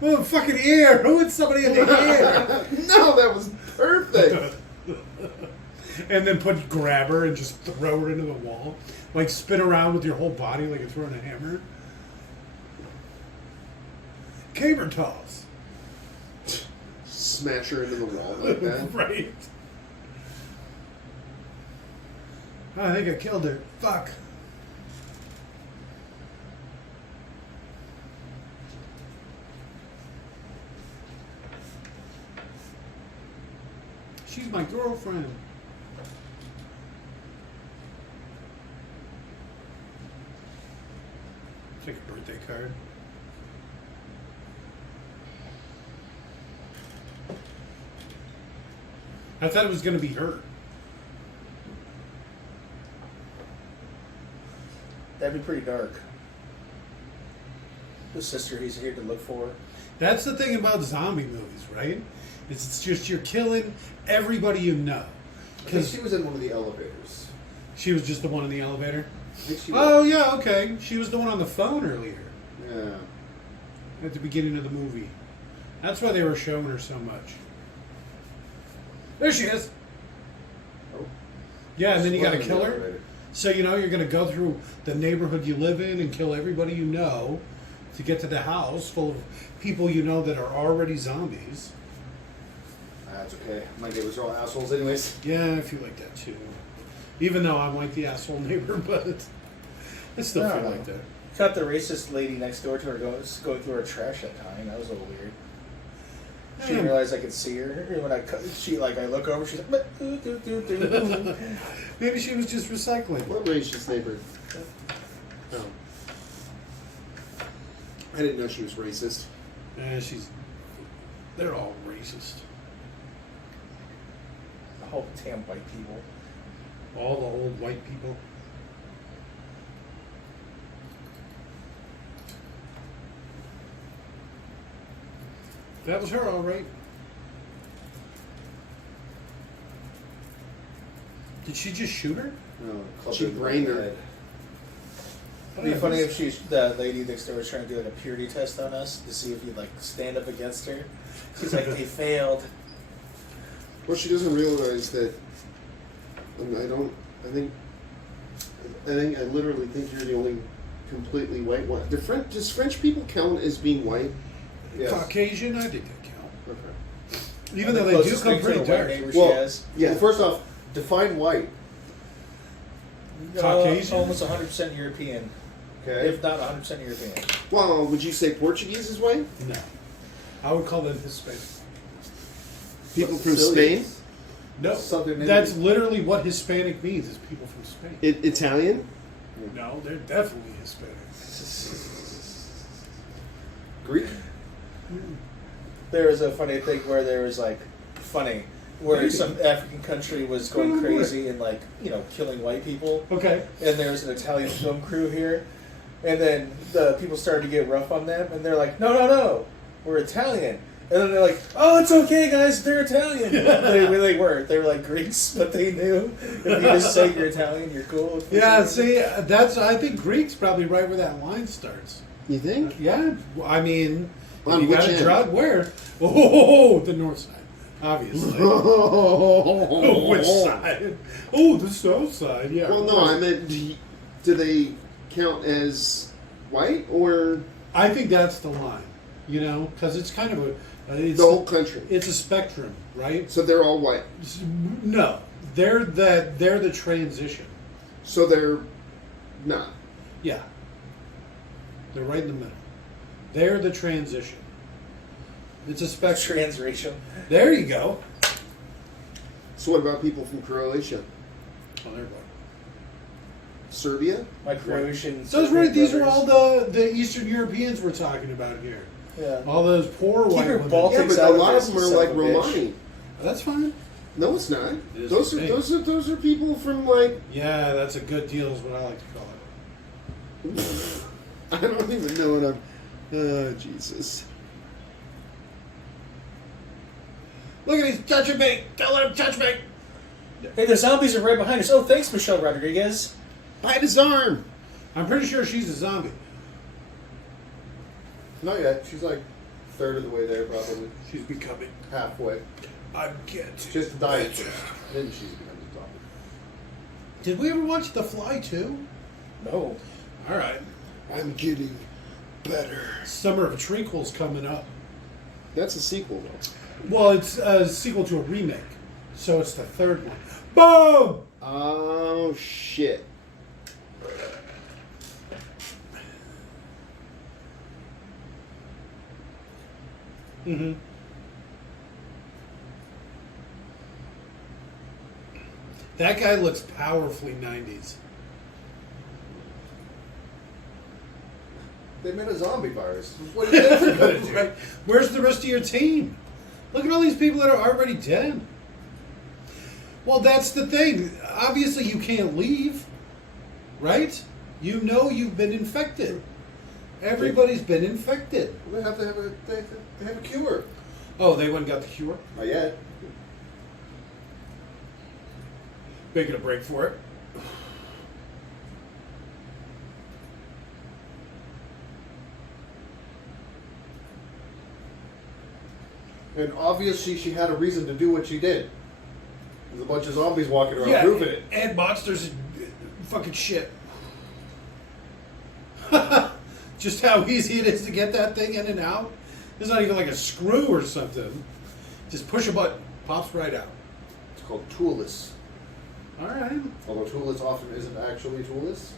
Oh, fucking ear! Who hit somebody in the ear? No, that was perfect. And then grab her and just throw her into the wall, like spin around with your whole body like you're throwing a hammer. Caber toss. Smash her into the wall like that. Right. I think I killed her. Fuck. She's my girlfriend. Take a birthday card. I thought it was going to be her. That'd be pretty dark. The sister he's here to look for. That's the thing about zombie movies, right? It's just you're killing everybody you know. I think Because she was in one of the elevators. she was just the one in the elevator. I think she Oh, yeah, okay. She was the one on the phone earlier Yeah. at the beginning of the movie. That's why they were showing her so much. There she is. Yeah, and then you got to Running kill the her. elevator. So you're going to go through the neighborhood you live in and kill everybody you know to get to the house full of people you know that are already zombies. That's okay. My neighbors are all assholes, anyways. Yeah, I feel like that too. Even though I'm like the asshole neighbor, but I still I feel don't like know. that. Caught the racist lady next door to her going through her trash that time. That was a little weird. She didn't realize I could see her. And when I look over, she's like, Maybe she was just recycling. What racist neighbor? Oh. I didn't know she was racist. They're all racist. oh, damn white people. All the old white people. That was her, all right. Did she just shoot her? No, She brained her. It'd be funny if the lady next door was trying to do like a purity test on us to see if you'd like stand up against her. She's like, they failed. Well, she doesn't realize that. I literally think you're the only completely white one. Does French people count as being white? Yes. Caucasian, I think they count. Okay. Even though they do come pretty dark. She has. Yeah. Well, first off, define white. Caucasian? Almost 100% European. Okay. If not 100% European. Well, would you say Portuguese is white? No. I would call them Hispanic. People from Spain? Sicilians. No. Southern That's Indian. literally what Hispanic means, is people from Spain. Italian? No, they're definitely Hispanic. Greek. There was a funny thing where there was like, where some African country was going crazy and like, killing white people. Okay. And there was an Italian film crew here. And then the people started to get rough on them. And they're like, no, we're Italian. And then they're like, oh, it's okay, guys, they're Italian. They really weren't. They were like Greeks, but they knew. If you just say you're Italian, you're cool. Yeah, see, I think Greek's probably right where that line starts. You think? Yeah, I mean, On you which got a end? drug where? Oh, the north side, obviously. Which side? Oh, the south side, yeah. Well, no, I meant, do they count as white or I think that's the line, because it's kind of the whole country? it's a spectrum, right? So they're all white. No, they're the transition. So they're not. Yeah. They're right in the middle. They're the transition. It's a spectrum. Transracial. There you go. So what about people from Croatia? Oh, they're white. Serbia? My Croatian. Those right. These are brothers. all the Eastern Europeans we're talking about here. Yeah. All those poor white your women. ball- Yeah, Takes but a out lot this of them are son of like a bitch. Romani. That's fine. No, it's not. It is Those the are same. those are people from like Yeah, that's a good deal is what I like to call it. I don't even know what I'm. Oh Jesus! Look at he's touching me. Don't let him touch me. Hey, the zombies are right behind us. Oh, thanks, Michelle Rodriguez. Bite his arm. I'm pretty sure she's a zombie. Not yet. She's like third of the way there, probably She's becoming. halfway. I'm getting. Just died first. Then she's becomes a zombie. Did we ever watch The Fly too? No. All right. I'm getting better. Summer of Treacle's coming up. That's a sequel, though. Well, it's a sequel to a remake, so it's the third one. Boom! Oh shit! Mm-hmm. That guy looks powerfully 90s. They made a zombie virus. What are you ever gonna do? Right. Where's the rest of your team? Look at all these people that are already dead. Well, that's the thing. Obviously, you can't leave, right? You know you've been infected. Everybody's been infected. They have to have they have a cure. Oh, they went and got the cure? Not yet. Making a break for it. And obviously, she had a reason to do what she did. There's a bunch of zombies walking around Yeah, proving it. and monsters fucking shit. Just how easy it is to get that thing in and out. There's not even like a screw or something. Just push a button, pops right out. It's called toolless. All right. Although toolless often isn't actually toolless.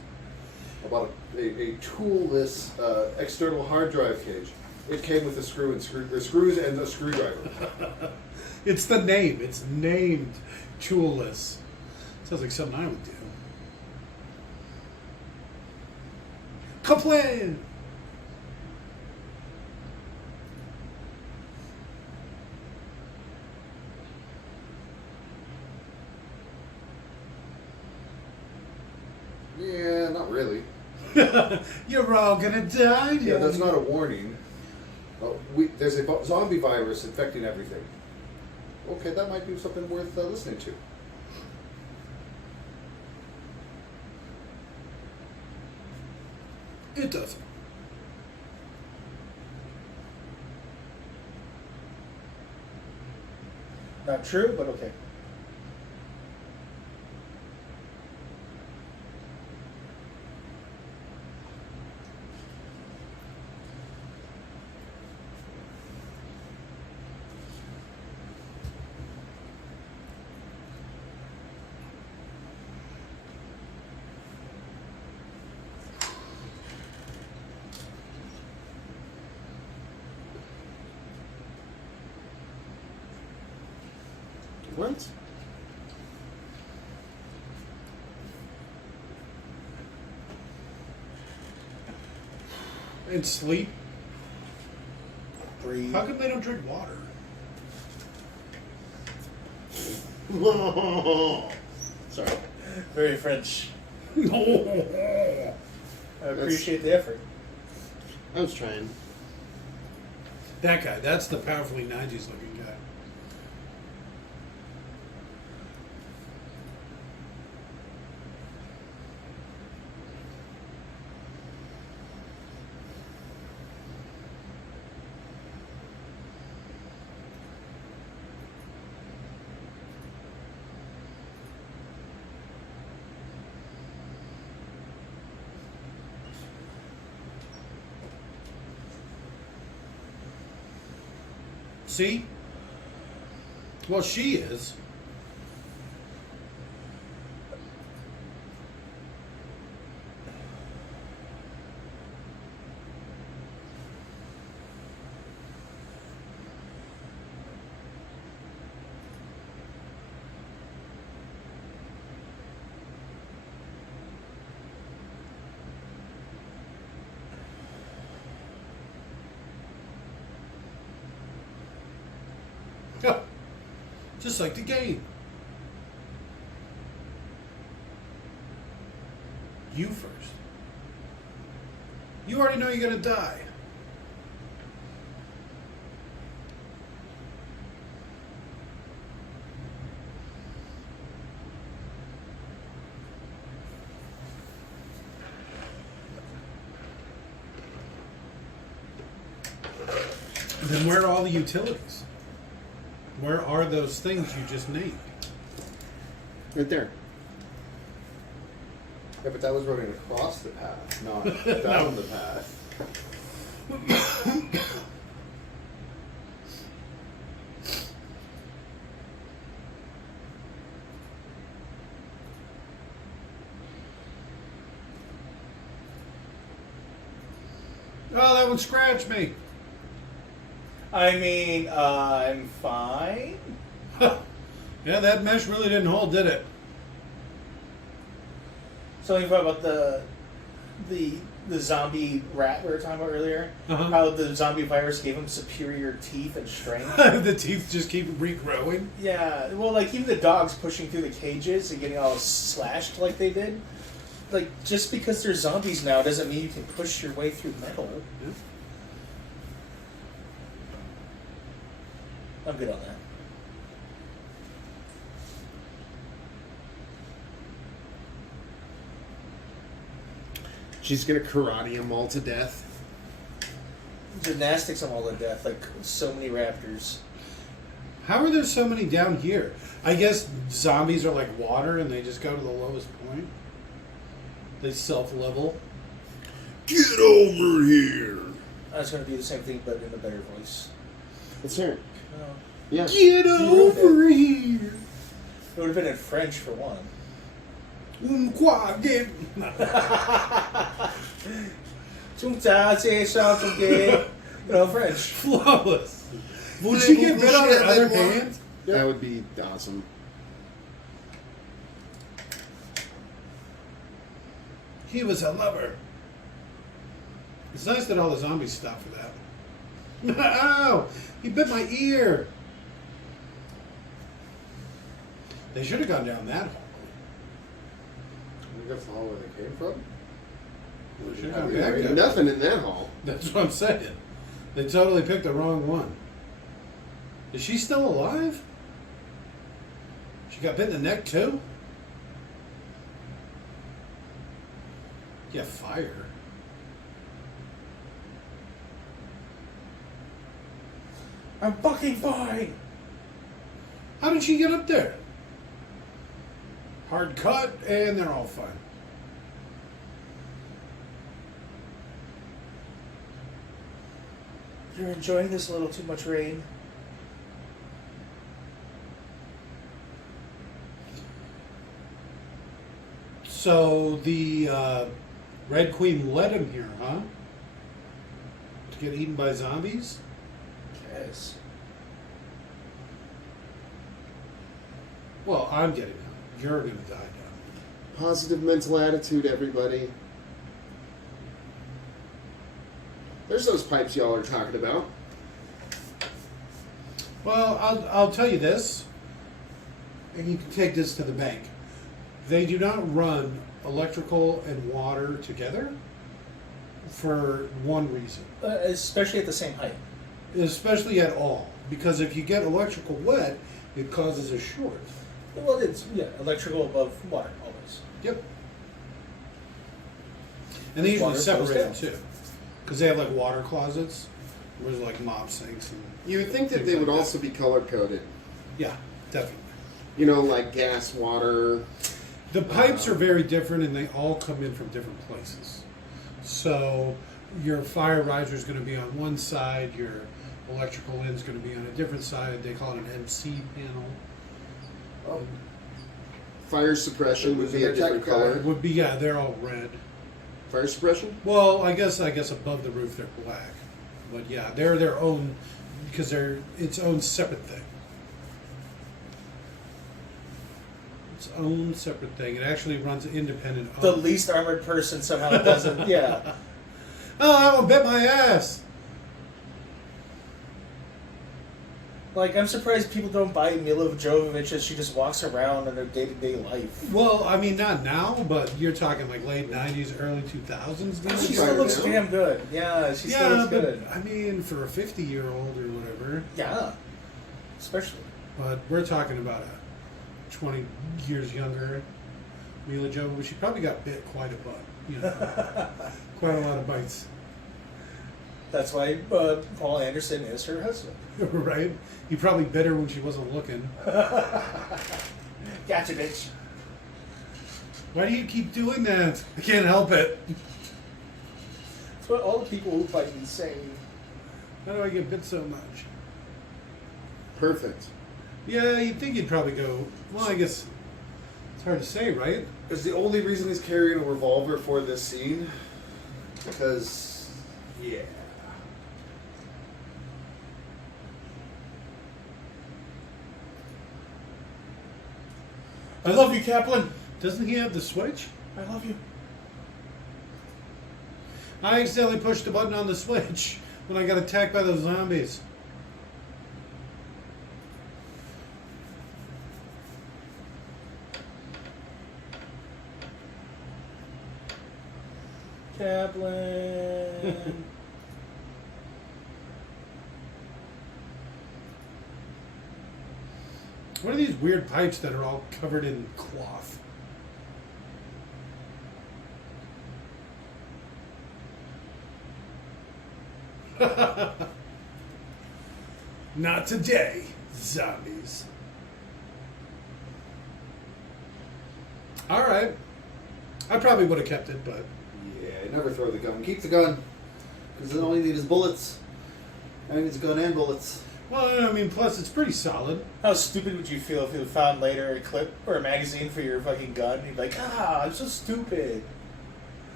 About a toolless external hard drive cage. It came with a screws and a screwdriver. It's the name. It's named toolless. Sounds like something I would do. Complain. Yeah, not really. You're all gonna die. Yeah, that's not a warning. There's a zombie virus infecting everything. Okay, that might be something worth listening to. It doesn't. Not true, but okay. What? And sleep. Breathe. How come they don't drink water? Sorry. Very French. No. I appreciate the effort. I was trying. That guy. That's the powerfully 90s looking guy. See? Well, she is. Yeah. Just like the game. You first. You already know you're gonna die. Then where are all the utilities? Where are those things you just named? Right there. Yeah, but that was running across the path, not down the path. Oh, that one scratched me. I mean, I'm fine. Yeah, that mesh really didn't hold, did it? So you thought about the zombie rat we were talking about earlier. Uh-huh. How the zombie virus gave him superior teeth and strength. The teeth just keep regrowing. Yeah, well, like even the dogs pushing through the cages and getting all slashed like they did. Like just because they're zombies now doesn't mean you can push your way through metal. Yeah. I'm good on that. She's gonna karate them all to death. Gymnastics I'm all to death, like so many raptors. How are there so many down here? I guess zombies are like water and they just go to the lowest point. They self-level. Get over here! I was going to do the same thing, but in a better voice. Let's hear it. No. Yeah. Get over here! It would have been in French for one. French. Flawless. Would she get bit on her other hand? That would be awesome. He was a lover. It's nice that all the zombies stop for that. Ow! He bit my ear. They should have gone down that hole. I think that's the hall where they came from. They should have I gone mean, back there ain't there. nothing in that hall. That's what I'm saying. They totally picked the wrong one. Is she still alive? She got bit in the neck too? Yeah, fire. I'm fucking fine. How did she get up there? Hard cut, and they're all fine. You're enjoying this a little too much rain. So the Red Queen led him here, huh? To get eaten by zombies? Yes. Well, I'm getting out. You're gonna die now. Positive mental attitude, everybody. There's those pipes y'all are talking about. Well, I'll tell you this, and you can take this to the bank. They do not run electrical and water together for one reason. Especially at the same height. Especially at all. Because if you get electrical wet, it causes a short. Well, it's electrical above water always. Yep. And they usually Water separate goes them down. too. Because they have like water closets, where there's like mop sinks and You would think that things they like would that. also be color coded. Yeah, definitely. You know, like gas, water. The pipes are very different and they all come in from different places. So your fire riser is going to be on one side, your electrical end is going to be on a different side. They call it an MC panel. Oh, Fire suppression would be a different color. It would be, yeah, they're all red. Fire suppression? Well, I guess above the roof they're black. But yeah, they're their own, because they're its own separate thing. Its own separate thing. It actually runs independent of The least armored person somehow doesn't. Yeah. Oh, that one bit my ass. Like, I'm surprised people don't buy Milla Jovovich as she just walks around in her day-to-day life. Well, I mean, not now, but you're talking like late 90s, early 2000s. dude. She Right still looks now. damn good. Yeah, she still Yeah, looks but good. I mean, for a 50-year-old or whatever. Yeah. Especially. But we're talking about a 20 years younger Milla Jovovich. She probably got bit quite a butt. You know, quite a lot of bites. That's why Paul Anderson is her husband. Right? He probably bit her when she wasn't looking. Gotcha, bitch. Why do you keep doing that? I can't help it. That's what all the people who fight me say. How do I get bit so much? Perfect. Yeah, you'd think he'd probably go, well, I guess it's hard to say, right? is the only reason he's carrying a revolver for this scene. Because, yeah. I love you, Kaplan. Doesn't he have the switch? I love you. I accidentally pushed the button on the switch when I got attacked by those zombies. Kaplan. What are these weird pipes that are all covered in cloth? Not today. Zombies. All right. I probably would have kept it, but Yeah, never throw the gun. Keep the gun. Because all you need is bullets. I need a gun and bullets. well, I mean, plus it's pretty solid. How stupid would you feel if you found later a clip or a magazine for your fucking gun? You'd be like, I'm so stupid.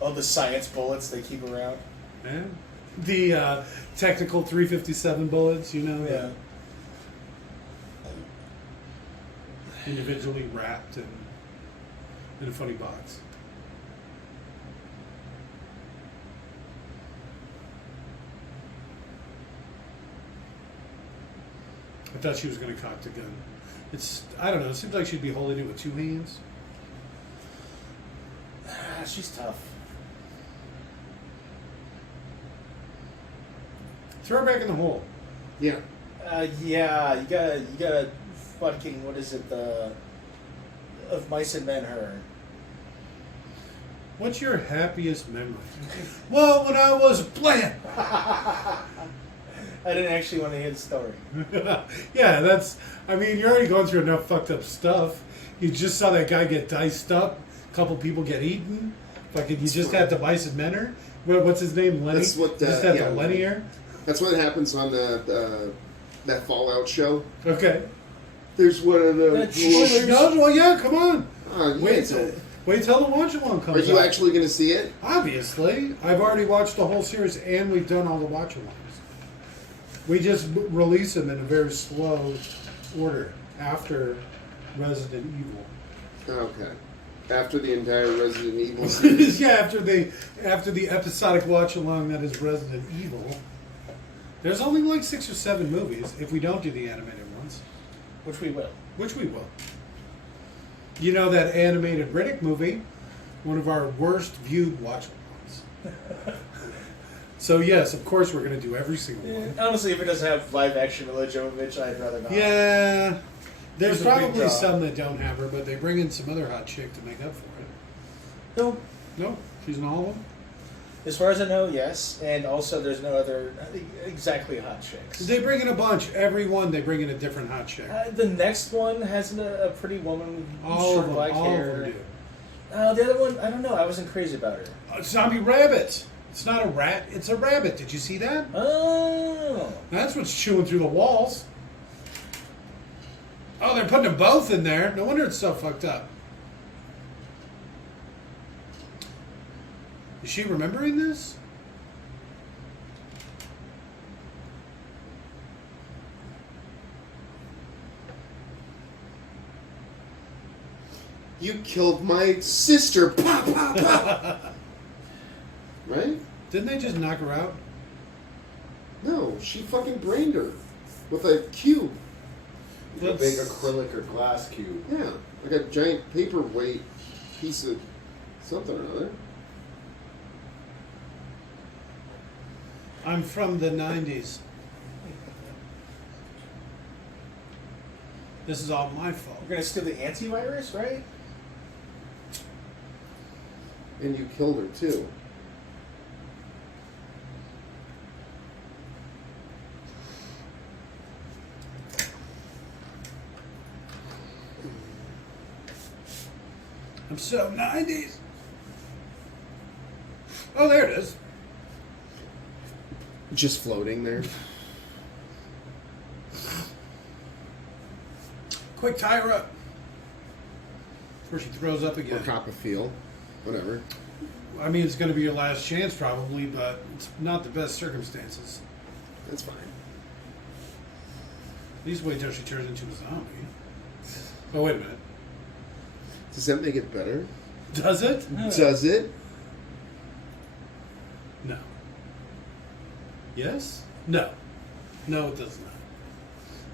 All the science bullets they keep around. Yeah. The technical 357 bullets, you know, Yeah. individually wrapped and in a funny box. I thought she was going to cock the gun. I don't know, it seems like she'd be holding it with two hands. She's tough. Throw her back in the hole. Yeah. Yeah, you gotta fucking, what is it, of Mice and Men her. What's your happiest memory? Well, when I was playing. I didn't actually want to hear the story. Yeah, I mean, you're already going through enough fucked up stuff. You just saw that guy get diced up. A couple people get eaten. Fucking, you just had the Mice and Menor. What's his name? Lenny? That's what, just had yeah. the Lennier. That's what happens on that Fallout show. Okay. There's one of the. No, well, yeah, come on. Wait till. Wait till the watch along comes Are you out. actually going to see it? Obviously. I've already watched the whole series and we've done all the watch alongs. We just release them in a very slow order after Resident Evil. Okay. After the entire Resident Evil series. Yeah, after the episodic watch along that is Resident Evil. There's only like 6 or 7 movies if we don't do the animated ones. Which we will. Which we will. You know that animated Riddick movie? One of our worst viewed watch alongs. So yes, of course we're going to do every single one. Honestly, if it doesn't have live action Milla Jovovich, I'd rather not. Yeah. There's She's a big probably draw. some that don't have her, but they bring in some other hot chick to make up for it. No. No? She's in all of them? As far as I know, yes. And also, there's no other exactly hot chicks. They bring in a bunch. Every one, they bring in a different hot chick. The next one has a pretty woman with All short of them. black All hair. of them do. The other one, I don't know. I wasn't crazy about her. Zombie rabbit. It's not a rat. It's a rabbit. Did you see that? Oh. That's what's chewing through the walls. Oh, they're putting them both in there. No wonder it's so fucked up. Is she remembering this? You killed my sister. Pop, pop, pop. Right? Didn't they just knock her out? No, she fucking brained her with a cube. A big acrylic or glass cube. Yeah, like a giant paperweight piece of something or other. I'm from the 90s. This is all my fault. We're gonna steal the antivirus, right? And you killed her too. I'm so 90s. Oh, there it is. Just floating there. Quick, tie her up. Before she throws up Or again. cop a feel. Whatever. I mean, it's going to be your last chance probably, but it's not the best circumstances. That's fine. At least wait till she turns into a zombie. Oh, wait a minute. Does that make it better? Does it? Does it? No. Yes? No. No, it does not.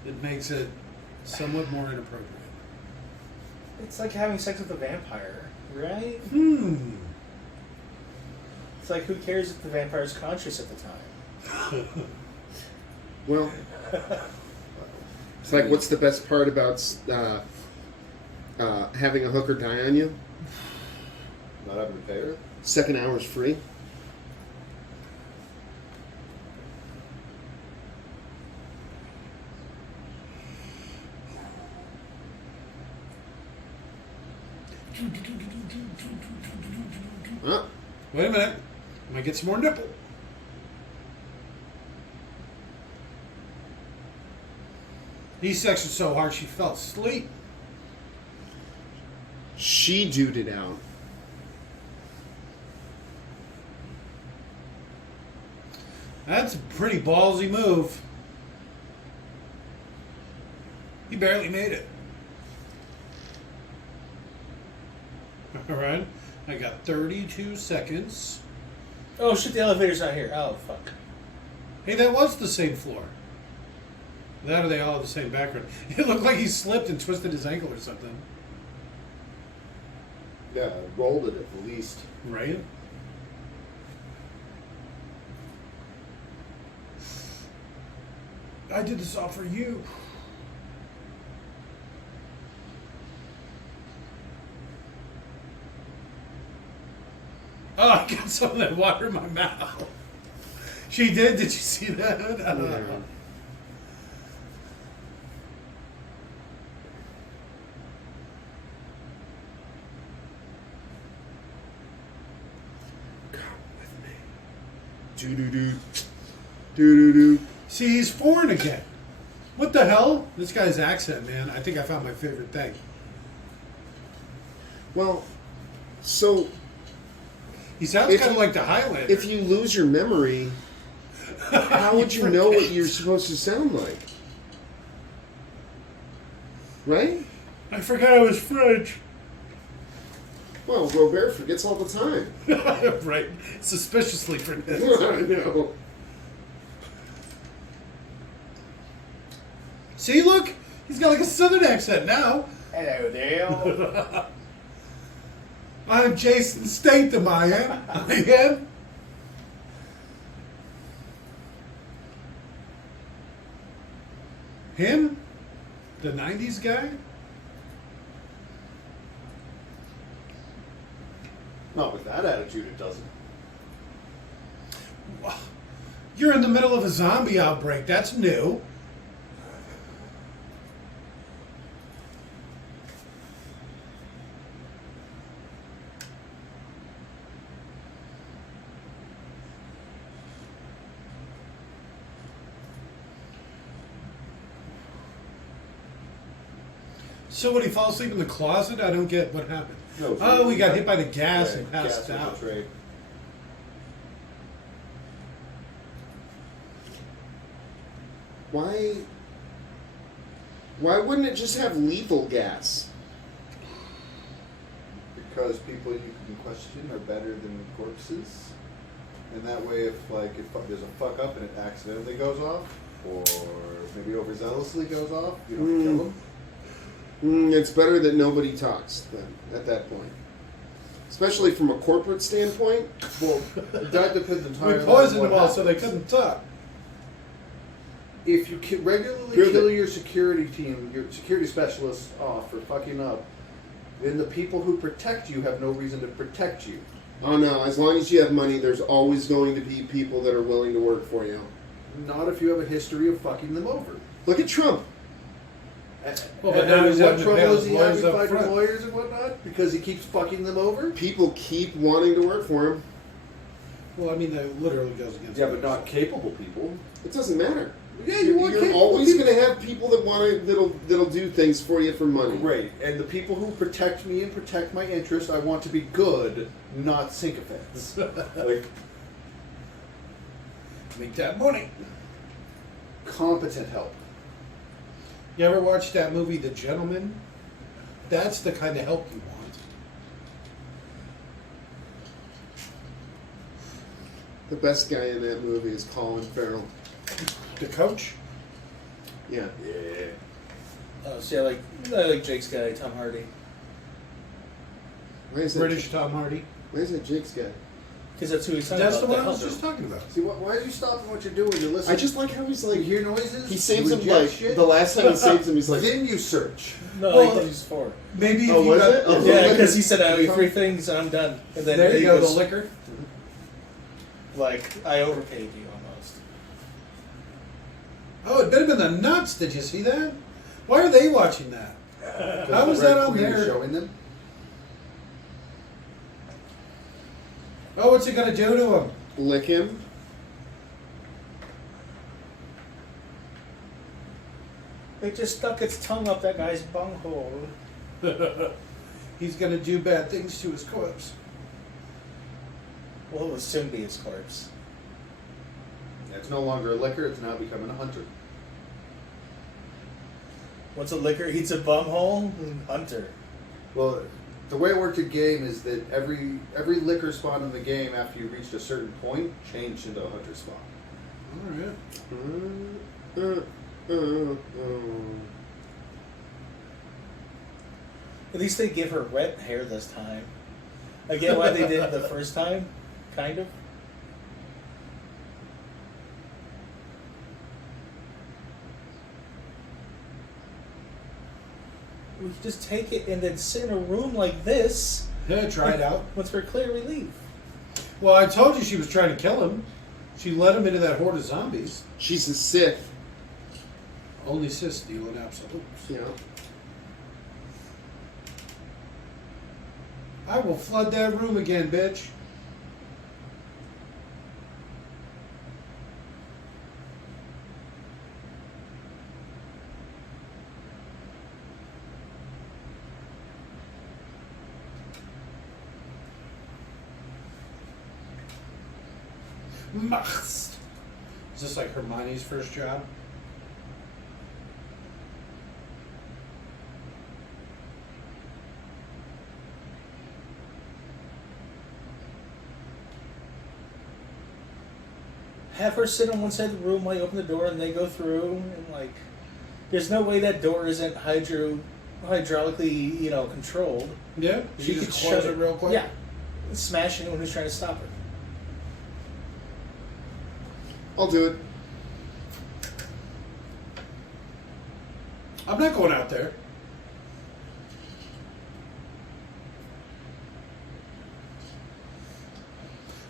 It makes it somewhat more inappropriate. It's like having sex with a vampire, right? It's like, who cares if the vampire's conscious at the time? Well, it's like, what's the best part about having a hooker die on you? Not having to pay her? Second hour's free. Wait a minute. Might get some more nipple. He sexed so hard she fell asleep. She duded out. That's a pretty ballsy move. He barely made it. All right. I got 32 seconds. Oh shit! The elevator's not here. Oh fuck. Hey, that was the same floor. That or they all have the same background. It looked like he slipped and twisted his ankle or something. Yeah, rolled it at the least. Right? I did this all for you. Oh, I got some of that water in my mouth. She did? Did you see that? Yeah. Come with me. Doo-doo-doo. Doo-doo-doo. See, he's foreign again. What the hell? This guy's accent, man. I think I found my favorite thing. Well, so He sounds If kind of you- like the Highlander. if you lose your memory, how would you know what you're supposed to sound like? Right? I forgot I was French. Well, Robert forgets all the time. Right. Suspiciously for I this. know. See, look? He's got like a southern accent now. Hello there. I'm Jason Statham, I am. I am. Him? The 90s guy? Not with that attitude, it doesn't. You're in the middle of a zombie outbreak. That's new. So would he fall asleep in the closet? I don't get what happened. No, Oh, we got hit by the gas Yeah, and passed gas was out. betrayed. Why wouldn't it just have lethal gas? Because people you can question are better than corpses, and that way, if there's a fuck up and it accidentally goes off, or maybe overzealously goes off, you don't kill them. It's better that nobody talks then at that point. Especially from a corporate standpoint. Well, that depends entirely. We poisoned on them what all so they happens. couldn't talk. If you regularly Prove kill it. your security team, your security specialists off for fucking up, then the people who protect you have no reason to protect you. Oh no, as long as you have money, there's always going to be people that are willing to work for you. Not if you have a history of fucking them over. Look at Trump. Well, but And now he's what having to pay trouble his is he lawyers having up fighting front. lawyers and whatnot? Because he keeps fucking them over? People keep wanting to work for him. Well, I mean, that literally goes against. Yeah, but not capable people. It doesn't matter. Yeah, you want You're capable always people. going to have people that want to that'll do things for you for money. Great. And the people who protect me and protect my interest, I want to be good, not sycophants. Like, Make that money. competent help. You ever watch that movie, The Gentleman? That's the kind of help you want. The best guy in that movie is Colin Farrell. The coach? Yeah. Yeah. See, I like Jake's guy, Tom Hardy, Why is that? British Tom Hardy. Why is that Jake's guy? because that's who he's talking That's about. the one I was helper. just talking about. See, why are you stopping what you're doing to listen? I just like how he's You like hear noises? he saves him reject like shit? the last time he saves him he's like Then you search. No, Well, like he's four. Maybe if Oh, you was got, it? Oh. Yeah, because he said I owe you 3 things and I'm done. And then there he you go, goes, the liquor. like I overpaid you almost. Oh, it bit him in the nuts. Did you see that? Why are they watching that? How was The Red that on Queen is there? Showing them. Oh, what's it gonna do to him? Lick him. It just stuck its tongue up that guy's bunghole. He's gonna do bad things to his corpse. Well, it will soon be his corpse. It's no longer a liquor, it's now becoming a hunter. Once a liquor eats a bumhole, hunter. Well, the way it worked in game is that every liquor spawn in the game after you reached a certain point changed into a hunter spawn. Alright. At least they give her wet hair this time. I get why they did it the first time, kind of. We could just take it and then sit in a room like this. Yeah, try it out. Once we're clear, we leave. Well, I told you she was trying to kill him. She led him into that horde of zombies. She's a Sith. Only cis steal in absolutes. Yeah. I will flood that room again, bitch. Machst. Is this like Hermione's first job? Have her sit on one side of the room while you open the door and they go through and like there's no way that door isn't hydraulically, controlled. Yeah, she You just could close shut it real quick. Yeah. Smash anyone who's trying to stop her. I'll do it. I'm not going out there.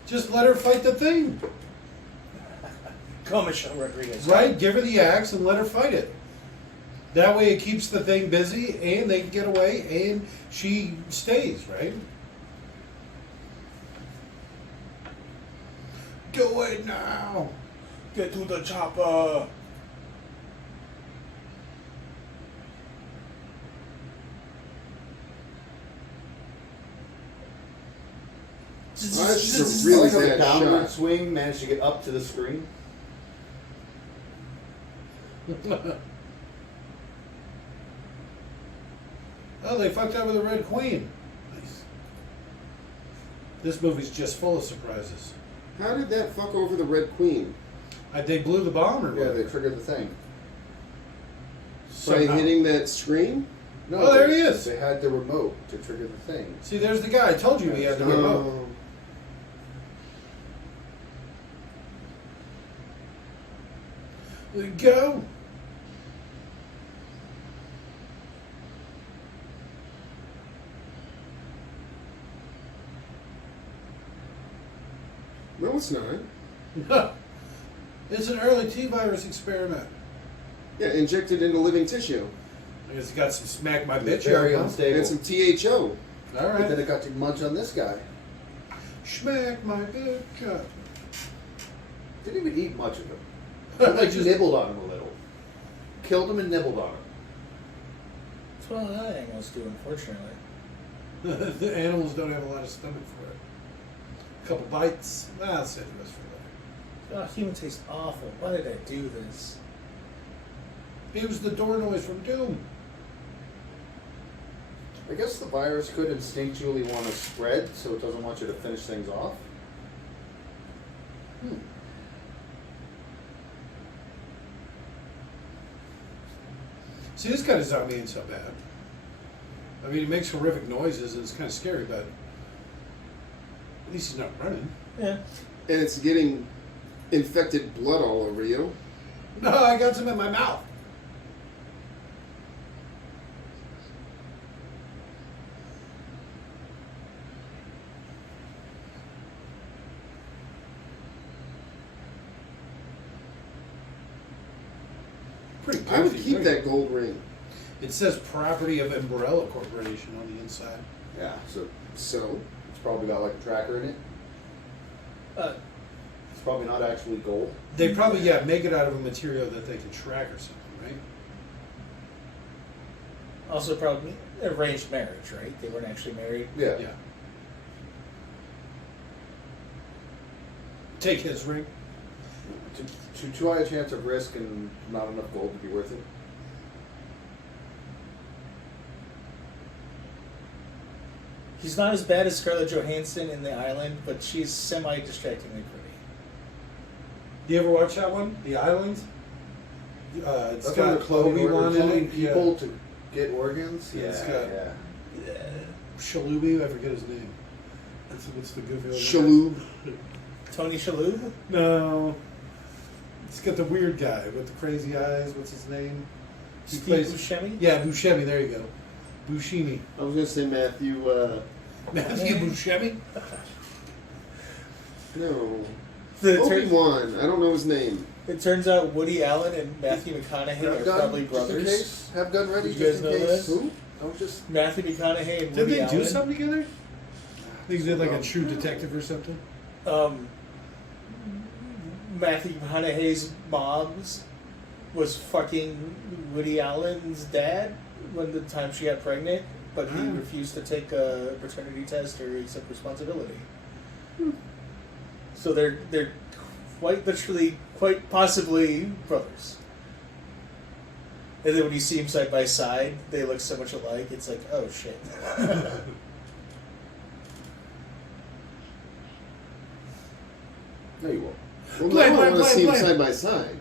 Just let her fight the thing. Go, Michelle Rodriguez. Right? Give her the axe and let her fight it. That way it keeps the thing busy and they can get away and she stays, right? Do it now. Get to the chopper. That's just a I really like how the bad downward shot. swing managed to get up to the screen. Oh, they fucked up with the Red Queen. Nice. This movie's just full of surprises. How did that fuck over the Red Queen? They blew the bomb or Yeah, whatever. they triggered the thing. By Somehow. hitting that screen? No, Oh, there he is. They had the remote to trigger the thing. See, there's the guy. I told you he had the remote. Oh. Go. No, it's not. It's an early T-virus experiment. Yeah, injected into living tissue. I guess it got some smack my It's bitch. very Huh? unstable. And some THO. All But then right. it got to munch on this guy. Smack my bitch up. Didn't even eat much of him. He like nibbled on him a little. Killed him and nibbled on him. That's what I animals do, unfortunately. The animals don't have a lot of stomach for it. A couple bites. I'll save the rest for later. Oh, human tastes awful. Why did I do this? It was the door noise from Doom. I guess the virus could instinctually want to spread, so it doesn't want you to finish things off. See, this kind of zombie ain't so bad. I mean, he makes horrific noises and it's kind of scary, but at least he's not running. Yeah. And it's getting infected blood all over you. No, I got some in my mouth. Pretty I would goofy keep ring. that gold ring. It says property of Umbrella Corporation on the inside. Yeah, so So, it's probably got like a tracker in it. It's probably not actually gold. They probably make it out of a material that they can track or something, right? Also, probably arranged marriage, right? They weren't actually married. Yeah. Yeah. Take his ring. Too high a chance of risk and not enough gold to be worth it. He's not as bad as Scarlett Johansson in The Island, but she's semi-distractingly pretty. You ever watch that one, The Island? It's That's when they're Obi-Wan in cloning it. people to get organs. Yeah, Yeah, it's got- yeah. Shalubi, I forget his name. What's the goofy old guy? Shalhoub. Tony Shalhoub? No. It's got the weird guy with the crazy eyes. What's his name? He Steve plays- Buscemi? Yeah, Buscemi. There you go. Buscemi. I was gonna say Matthew. Matthew Buscemi? No. The Obi-Wan. I don't know his name. It turns out Woody Allen and Matthew McConaughey Have are gun, probably just in brothers. case. Have gun ready, Did you just guys in know case. that? Who? Don't just. Matthew McConaughey and Did Woody they Allen. do something together? They did like a True Detective or something? Matthew McConaughey's mom's was fucking Woody Allen's dad when the time she got pregnant, but he refused to take a paternity test or accept responsibility. So they're quite literally, quite possibly brothers. And then when you see them side by side, they look so much alike. It's like, oh shit. No, you won't. Well, Play, now play, I want to play, see them play. side by side.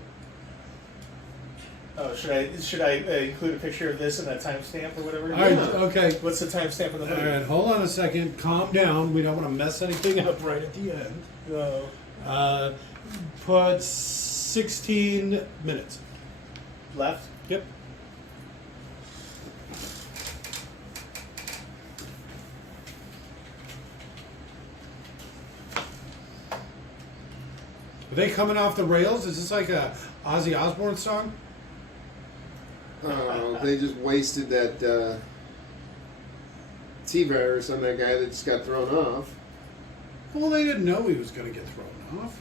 Oh, should I include a picture of this and a timestamp or whatever? All right, okay. What's the timestamp of the All movie? right, hold on a second. Calm down. We don't want to mess anything up right at the end. No. Put 16 minutes. Left. Yep. Are they coming off the rails? Is this like a Ozzy Osbourne song? Oh, they just wasted that T-virus on that guy that just got thrown off. Well, they didn't know he was going to get thrown off.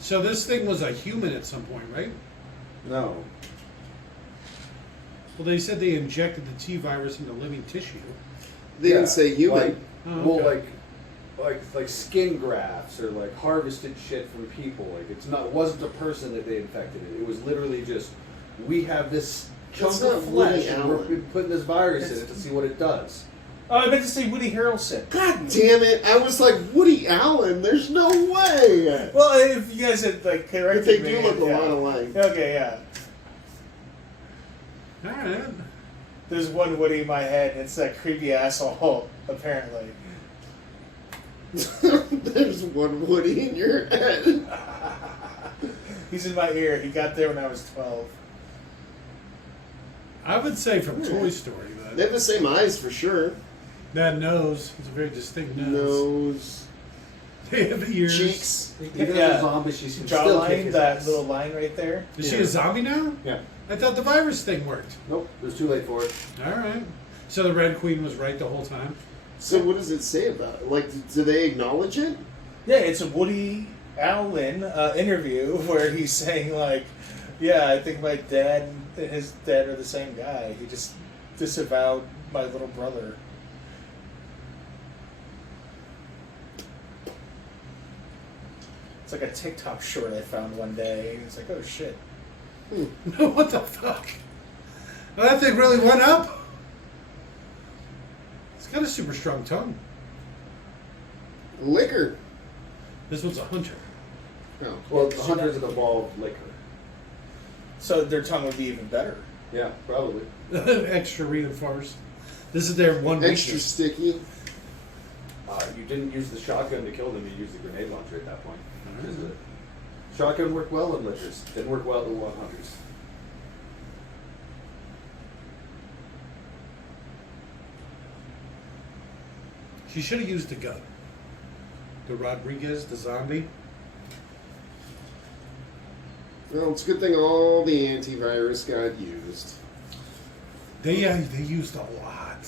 So this thing was a human at some point, right? No. Well, they said they injected the T virus into living tissue. They didn't say human. Like, Oh, well, okay. like skin grafts or like harvested shit from people. Like it wasn't a person that they infected it. It was literally just we have this chunk That's of not flesh Woody and we're Allen. putting this virus in it to see what it does. Oh, I meant to say Woody Harrelson. God damn it! I was like, Woody Allen. There's no way. Well, if you guys had like But corrected they me, do look a yeah. lot alike. Okay, yeah. All right. There's one Woody in my head, and it's that creepy asshole. Apparently. There's one Woody in your head. He's in my ear. He got there when I was 12. I would say from Toy Story, They but have the same eyes for sure. that nose is a very distinct nose. Nose, They have ears. cheeks. Even Yeah. as a zombie, she can still kick Jawline, his that ass. little line right there. Is she a zombie now? Yeah. I thought the virus thing worked. Nope. It was too late for it. All right. So the Red Queen was right the whole time. So what does it say about it? Like, do they acknowledge it? Yeah, it's a Woody Allen interview where he's saying like, "Yeah, I think my dad and his dad are the same guy. He just disavowed my little brother." It's like a TikTok short I found one day. It's like, oh shit. What the fuck? Well, that thing really went up. It's got a super strong tongue. Liquor. This one's a hunter. Oh. Well, the hunters have evolved liquor. So their tongue would be even better. Yeah, probably. Extra reinforced. This is their one Extra weakness. sticky. You didn't use the shotgun to kill them. You used the grenade launcher at that point. Because the shotgun worked well in lickers. Didn't work well in hunters. She should have used the gun. The Rodriguez, the zombie. Well, it's a good thing all the antivirus got used. They used a lot.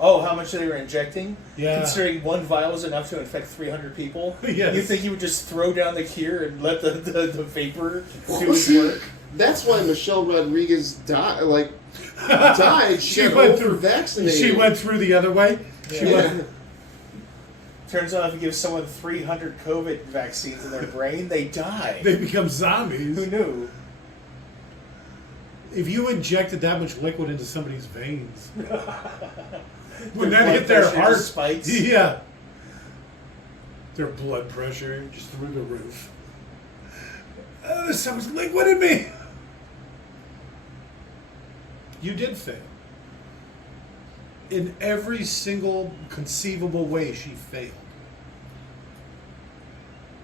Oh, how much they were injecting? Yeah. Considering one vial was enough to infect 300 people? Yes. You think you would just throw down the cure and let the vapor do its work? That's why Michelle Rodriguez died. She got over-vaccinated. She went through the other way. Yeah. Turns out if you give someone 300 COVID vaccines in their brain, they die. They become zombies. Who knew? If you injected that much liquid into somebody's veins, when Their that blood hit their pressure heart, just spikes. yeah, their blood pressure just through the roof. Oh, there's so much liquid in me. You did fail. In every single conceivable way, she failed.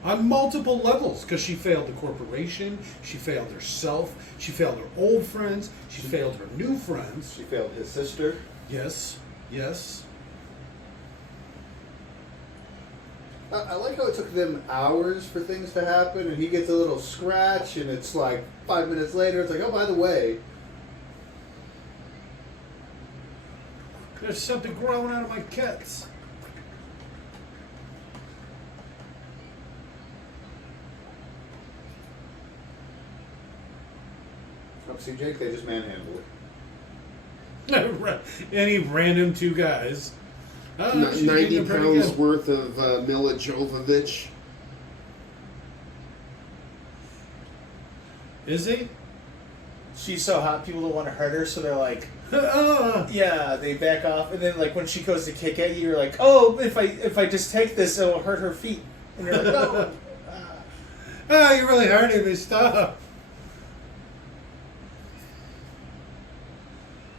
On multiple levels, because she failed the corporation, she failed herself, she failed her old friends, she failed her new friends. She failed his sister. Yes, yes. I like how it took them hours for things to happen, and he gets a little scratch, and it's like 5 minutes later, it's like, oh, by the way. There's something growing out of my guts. Oh, see, Jake, they just manhandled it. Any random two guys. Oh, she's 90 getting pretty pounds good. worth of Milla Jovovich. Is he? She's so hot, people don't want to hurt her, so they're like, Ah. yeah, they back off. And then, like, when she goes to kick at you, you're like, oh, if I just take this, it'll hurt her feet. And you're like, no. Oh, you're really hurting me. Stop.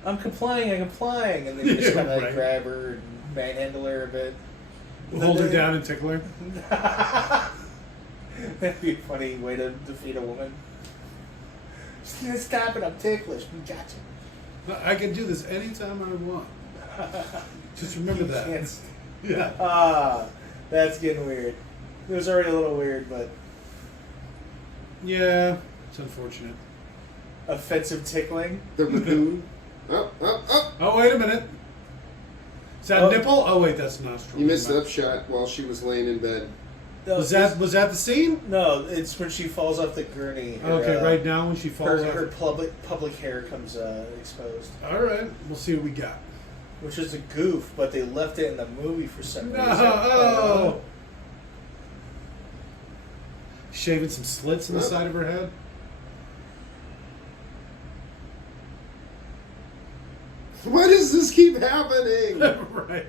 I'm complying. And then you just kind of like Right. grab her and manhandle her a bit. Hold her down and tickle her. That'd be a funny way to defeat a woman. Stop it, I'm ticklish. We got you. I can do this anytime I want. Just remember that. Can't- Yeah. Ah, that's getting weird. It was already a little weird, but Yeah. It's unfortunate. offensive tickling. The raccoon. Up. Oh, wait a minute. Is that Oh. nipple? Oh, wait, that's nostril. You missed the upshot while she was laying in bed. No, Was that the scene? No, it's when she falls off the gurney. Her, Okay, right now when she falls Her off. public hair comes exposed, All right, we'll see what we got. which is a goof, but they left it in the movie for some reason. Oh. Shaving some slits in the side of her head. Why does this keep happening? Right.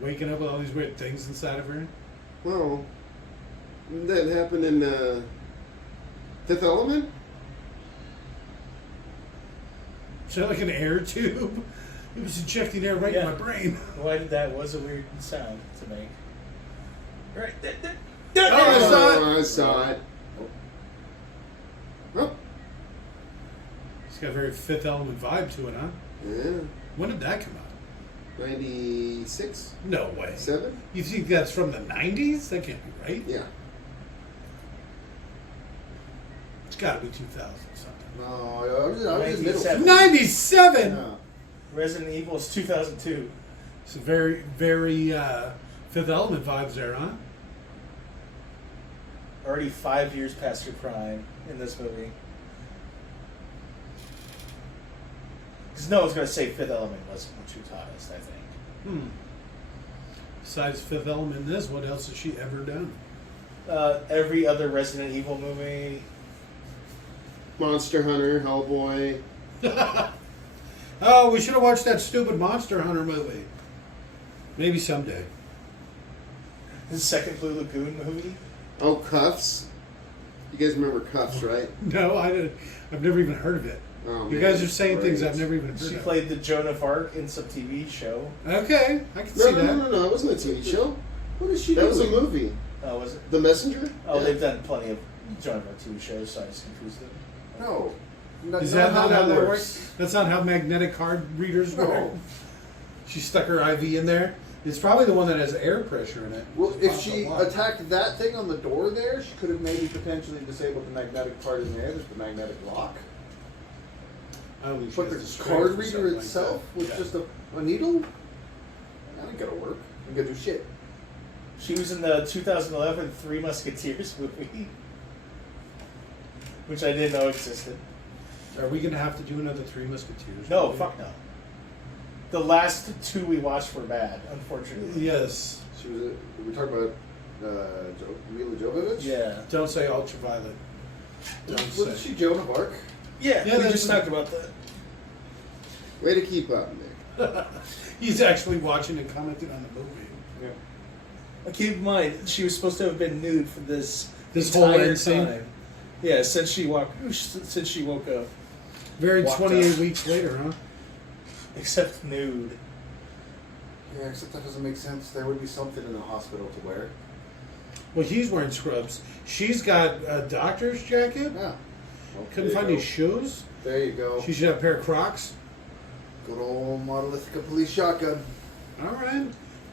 Waking up with all these weird things inside of her. Well, didn't that happen in Fifth Element? Is that like an air tube? It was injecting air right in Yeah. my brain. Why did that was a weird sound to make? Right. I saw it. Oh, It's got a very Fifth Element vibe to it, huh? yeah. When did that come out? 96? No way. 7? You think that's from the 90s? That can't be right. Yeah. It's got to be 2000 something. No, I was in middle 97. school. 97! Yeah. Resident Evil is 2002. It's a very, very Fifth Element vibes there, huh? Already 5 years past your prime in this movie. Because no one's going to say Fifth Element wasn't what you taught us, I think. Besides Fifth Element in this, what else has she ever done? Every other Resident Evil movie. Monster Hunter, Hellboy. Oh, we should have watched that stupid Monster Hunter movie. Maybe someday. The second Blue Lagoon movie. Oh, Cuffs. You guys remember Cuffs, right? No, I've never even heard of it. Oh, You man, guys are it's saying things great. I've never even heard She of. played the Joan of Arc in some TV show. Okay, I can No, see no, that. no, no, it wasn't a TV show. What is she That was a doing? movie. Oh, was it? The Messenger? Oh, Yeah. they've done plenty of Joan of Arc TV shows, so I just confused them. No. Is that not how that works? That's not how magnetic card readers work. No. She stuck her IV in there. It's probably the one that has air pressure in it. Well, if Pops she a lot. attacked that thing on the door there, she could have maybe potentially disabled the magnetic part in there. There's the magnetic lock. I don't think she But has the strength card or reader something like itself that. was Yeah. just a needle? That ain't gonna work. Ain't gonna do shit. She was in the 2011 Three Musketeers movie, which I didn't know existed. Are we going to have to do another Three Musketeers? No, movie? fuck no. The last two we watched were bad, unfortunately. Yes. She was. We talking about Milla Jovovich? Yeah. Don't say ultraviolet. Don't Wasn't say. she Joan of Arc? Yeah, Yeah, we that's just what- talked about that. Way to keep up, Nick. He's actually watching and commenting on the movie. Yeah. Keep in mind, she was supposed to have been nude for this whole entire end scene? time. Yeah, since she woke up, Very Walked 28 up. weeks later, huh? except nude. Yeah, except that doesn't make sense. There would be something in the hospital to wear. Well, he's wearing scrubs. She's got a doctor's jacket. Yeah. Well, Couldn't there find you any go. shoes. There you go. She should have a pair of Crocs. Good old Monolithica police shotgun. All right.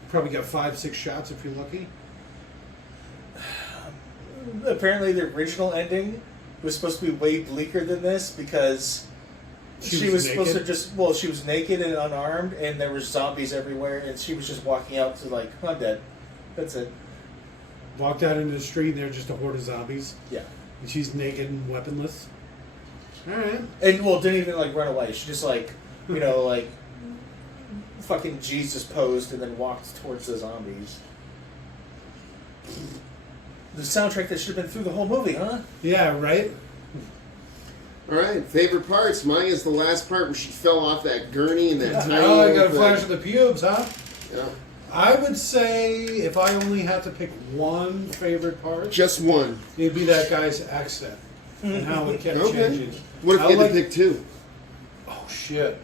Probably got 5-6 shots if you're lucky. Apparently, the original ending was supposed to be way bleaker than this because she was supposed to naked? she was naked and unarmed, and there were zombies everywhere, and she was just walking out to like, I'm dead. That's it. Walked out into the street and there's just a horde of zombies. Yeah. And she's naked and weaponless. All right. And didn't even like run away. She just like, like fucking Jesus posed and then walked towards the zombies. The soundtrack that should have been through the whole movie, huh? Yeah, right? All right, favorite parts. Mine is the last part where she fell off that gurney and that tiny. Oh, I got a little flash thing. of the pubes, huh? Yeah. I would say if I only had to pick one favorite part, Just one. it'd be that guy's accent and how it kept Okay. changing. What if I you had like- to pick two? Oh shit!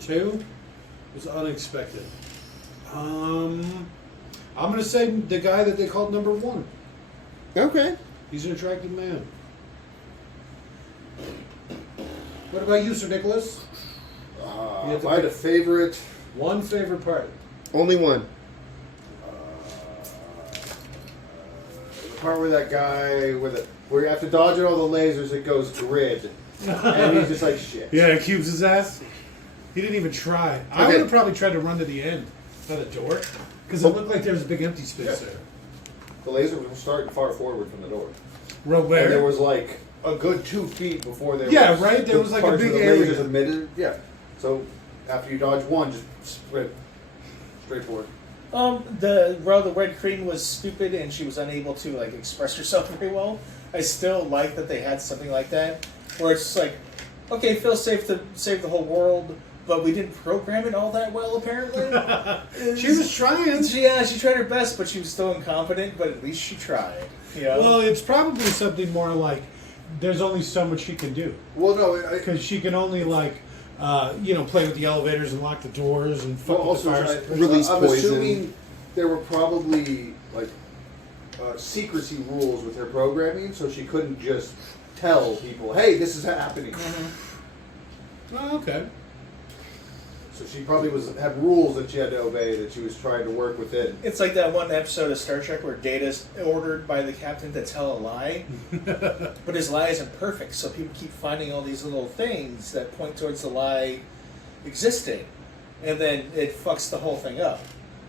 Two was unexpected. I'm gonna say the guy that they called number one. Okay. He's an attractive man. What about you, Sir Nicholas? You have If to I had a pick favorite, one favorite part. Only one. the part where that guy where after dodging all the lasers, it goes grid, and he's just like shit. Yeah, it cubes his ass. He didn't even try. I Okay. would have probably tried to run to the end by the door because it looked like there was a big empty space there. The laser was starting far forward from the door, Robert. and there was like a good 2 feet before there. Yeah, was right? There the was, like, a parts big where the area. lasers emitted. Yeah. So after you dodge one, just sprint straight forward. The Red Queen was stupid and she was unable to like express herself very well. I still like that they had something like that where it's like, okay, Phil saved the whole world, but we didn't program it all that well apparently. She was trying. She tried her best, but she was still incompetent. But at least she tried. You know? Well, it's probably something more like there's only so much she can do Well, no, because she can only play with the elevators and lock the doors and fuck with the fire. Release I'm poison. assuming there were probably like secrecy rules with her programming, so she couldn't just tell people, "Hey, this is happening." Oh, okay. So she probably had rules that she had to obey that she was trying to work within. It's like that one episode of Star Trek where Data's ordered by the captain to tell a lie, but his lie isn't perfect, so people keep finding all these little things that point towards the lie existing, and then it fucks the whole thing up.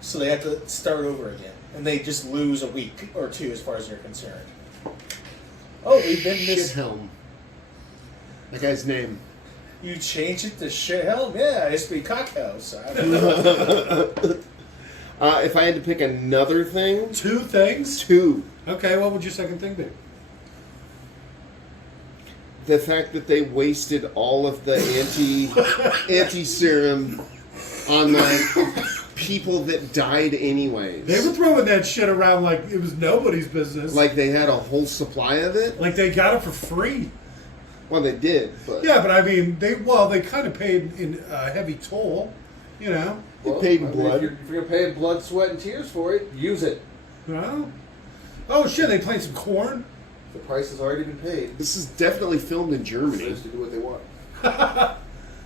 So they have to start over again, and they just lose a week or two as far as they're concerned. Oh, we've been this. Shithelm. That guy's name. You change it to shit helm? Yeah, it used to be cockhouse. If I had to pick another thing, Two things. two. Okay, what would your second thing be? The fact that they wasted all of the anti serum on the people that died anyways. They were throwing that shit around like it was nobody's business. Like they had a whole supply of it. Like they got it for free. Well, they did, but Yeah, but I mean, they kind of paid in a heavy toll, you know. It paid in blood. If you're paying blood, sweat, and tears for it, use it. Well, oh shit, they played some corn. The price has already been paid. This is definitely filmed in Germany. Just to do what they want.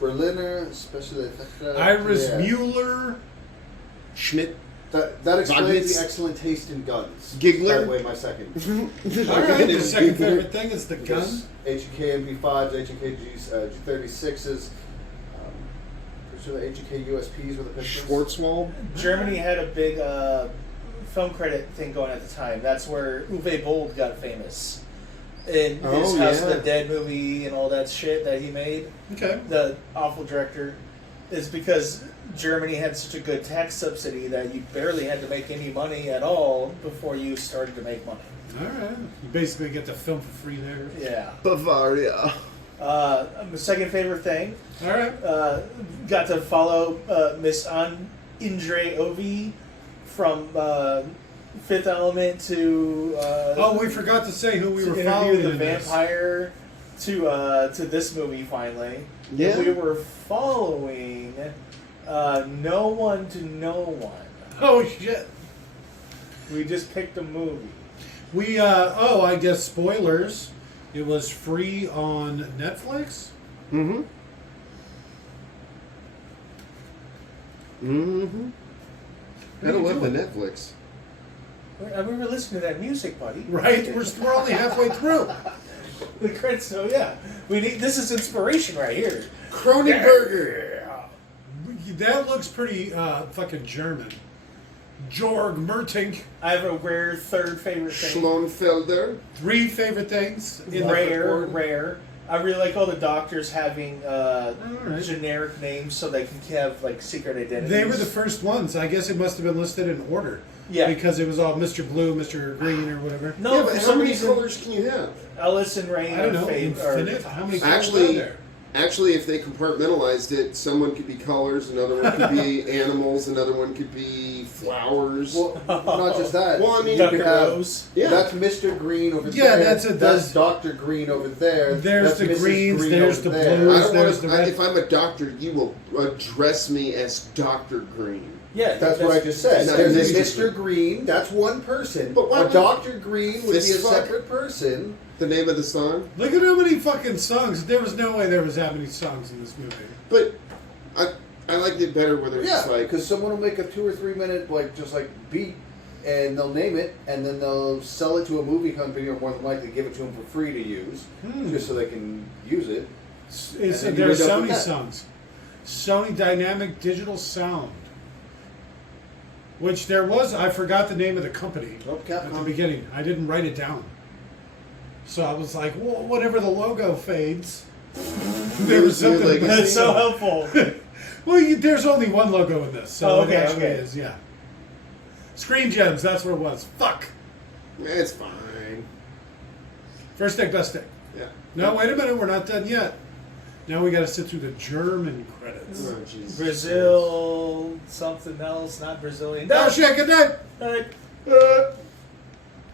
Berliner, special effects. Iris Mueller. Schmidt. That explains Wagnitz. the excellent taste in guns. Giggler. By the way, my second. All right, the second favorite thing is the gun. HEK MP5s, HEK G36s. Pretty sure the HEK USPs were the pistols. Schwarzwald. Germany had a big film credit thing going at the time. That's where Uwe Boll got famous. In his House of the Dead movie and all that shit that he made. Okay. The awful director. Is because Germany had such a good tax subsidy that you barely had to make any money at all before you started to make money. All right. You basically get to film for free there. Yeah. Bavaria. My second favorite thing. All right. Got to follow Miss Indre Ovi from Fifth Element to. Oh, we forgot to say who we to were interview following the in this. vampire to this movie finally. Yeah. We were following No One to No One. Oh shit. We just picked a movie. We I guess spoilers. It was free on Netflix. Mm-hmm. Mm-hmm. I don't love the Netflix. We were listening to that music, buddy. Right? We're only halfway through. The credits. So yeah, we need. This is inspiration right here. Cronenberger. That looks pretty fucking German. Jorg Mertink. I have a rare third favorite thing. Schlonfelder. 3 favorite things in the Rare, report. rare. I really like all the doctors having Alright. generic names so they can have like secret identities. They were the first ones. I guess it must have been listed in order. Yeah. Because it was all Mr. Blue, Mr. Green, or whatever. No, Yeah, for but how some many reason, colors can you have? Ellis and Rain I don't are know. Infinite? How many colors are there? Actually, if they compartmentalized it, someone could be colors, another one could be animals, another one could be flowers. Well, not just that. Well, I mean, you Duck could and have. Rose. Yeah. That's Mr. Green over Yeah, there. that's Dr. Green over there. There's that's the Mrs. greens, Green there's over the there. blues. I don't There's want the red. if I'm a doctor, you will address me as Dr. Green. Yeah, That's what I just said. Not There's a Mr. Mr. Green. That's one person. But why a would- Dr. Green would be a Fist fuck? separate person. The name of the song. Look at how many fucking songs. There was no way there was that many songs in this movie. But I liked it better where they're Yeah, just like, because someone will make a 2 or 3 minute beat, and they'll name it, and then they'll sell it to a movie company, or more than likely give it to them for free to use, just so they can use it. There's And then you end up with Sony that. songs. Sony Dynamic Digital Sound. Which there was, I forgot the name of the company Oh, at the Capcom. beginning. I didn't write it down. So I was like, well, whatever the logo fades. There was New something. Legacy. That's so helpful. Well, there's only one logo in this, so Oh, okay, it actually okay. is, yeah. Screen Gems, that's what it was. Fuck. it's fine. First take, best take. Yeah. No, wait a minute, we're not done yet. Now we got to sit through the German credits. Oh, Jesus. Brazil, something else, not Brazilian. No, shake it down. All right.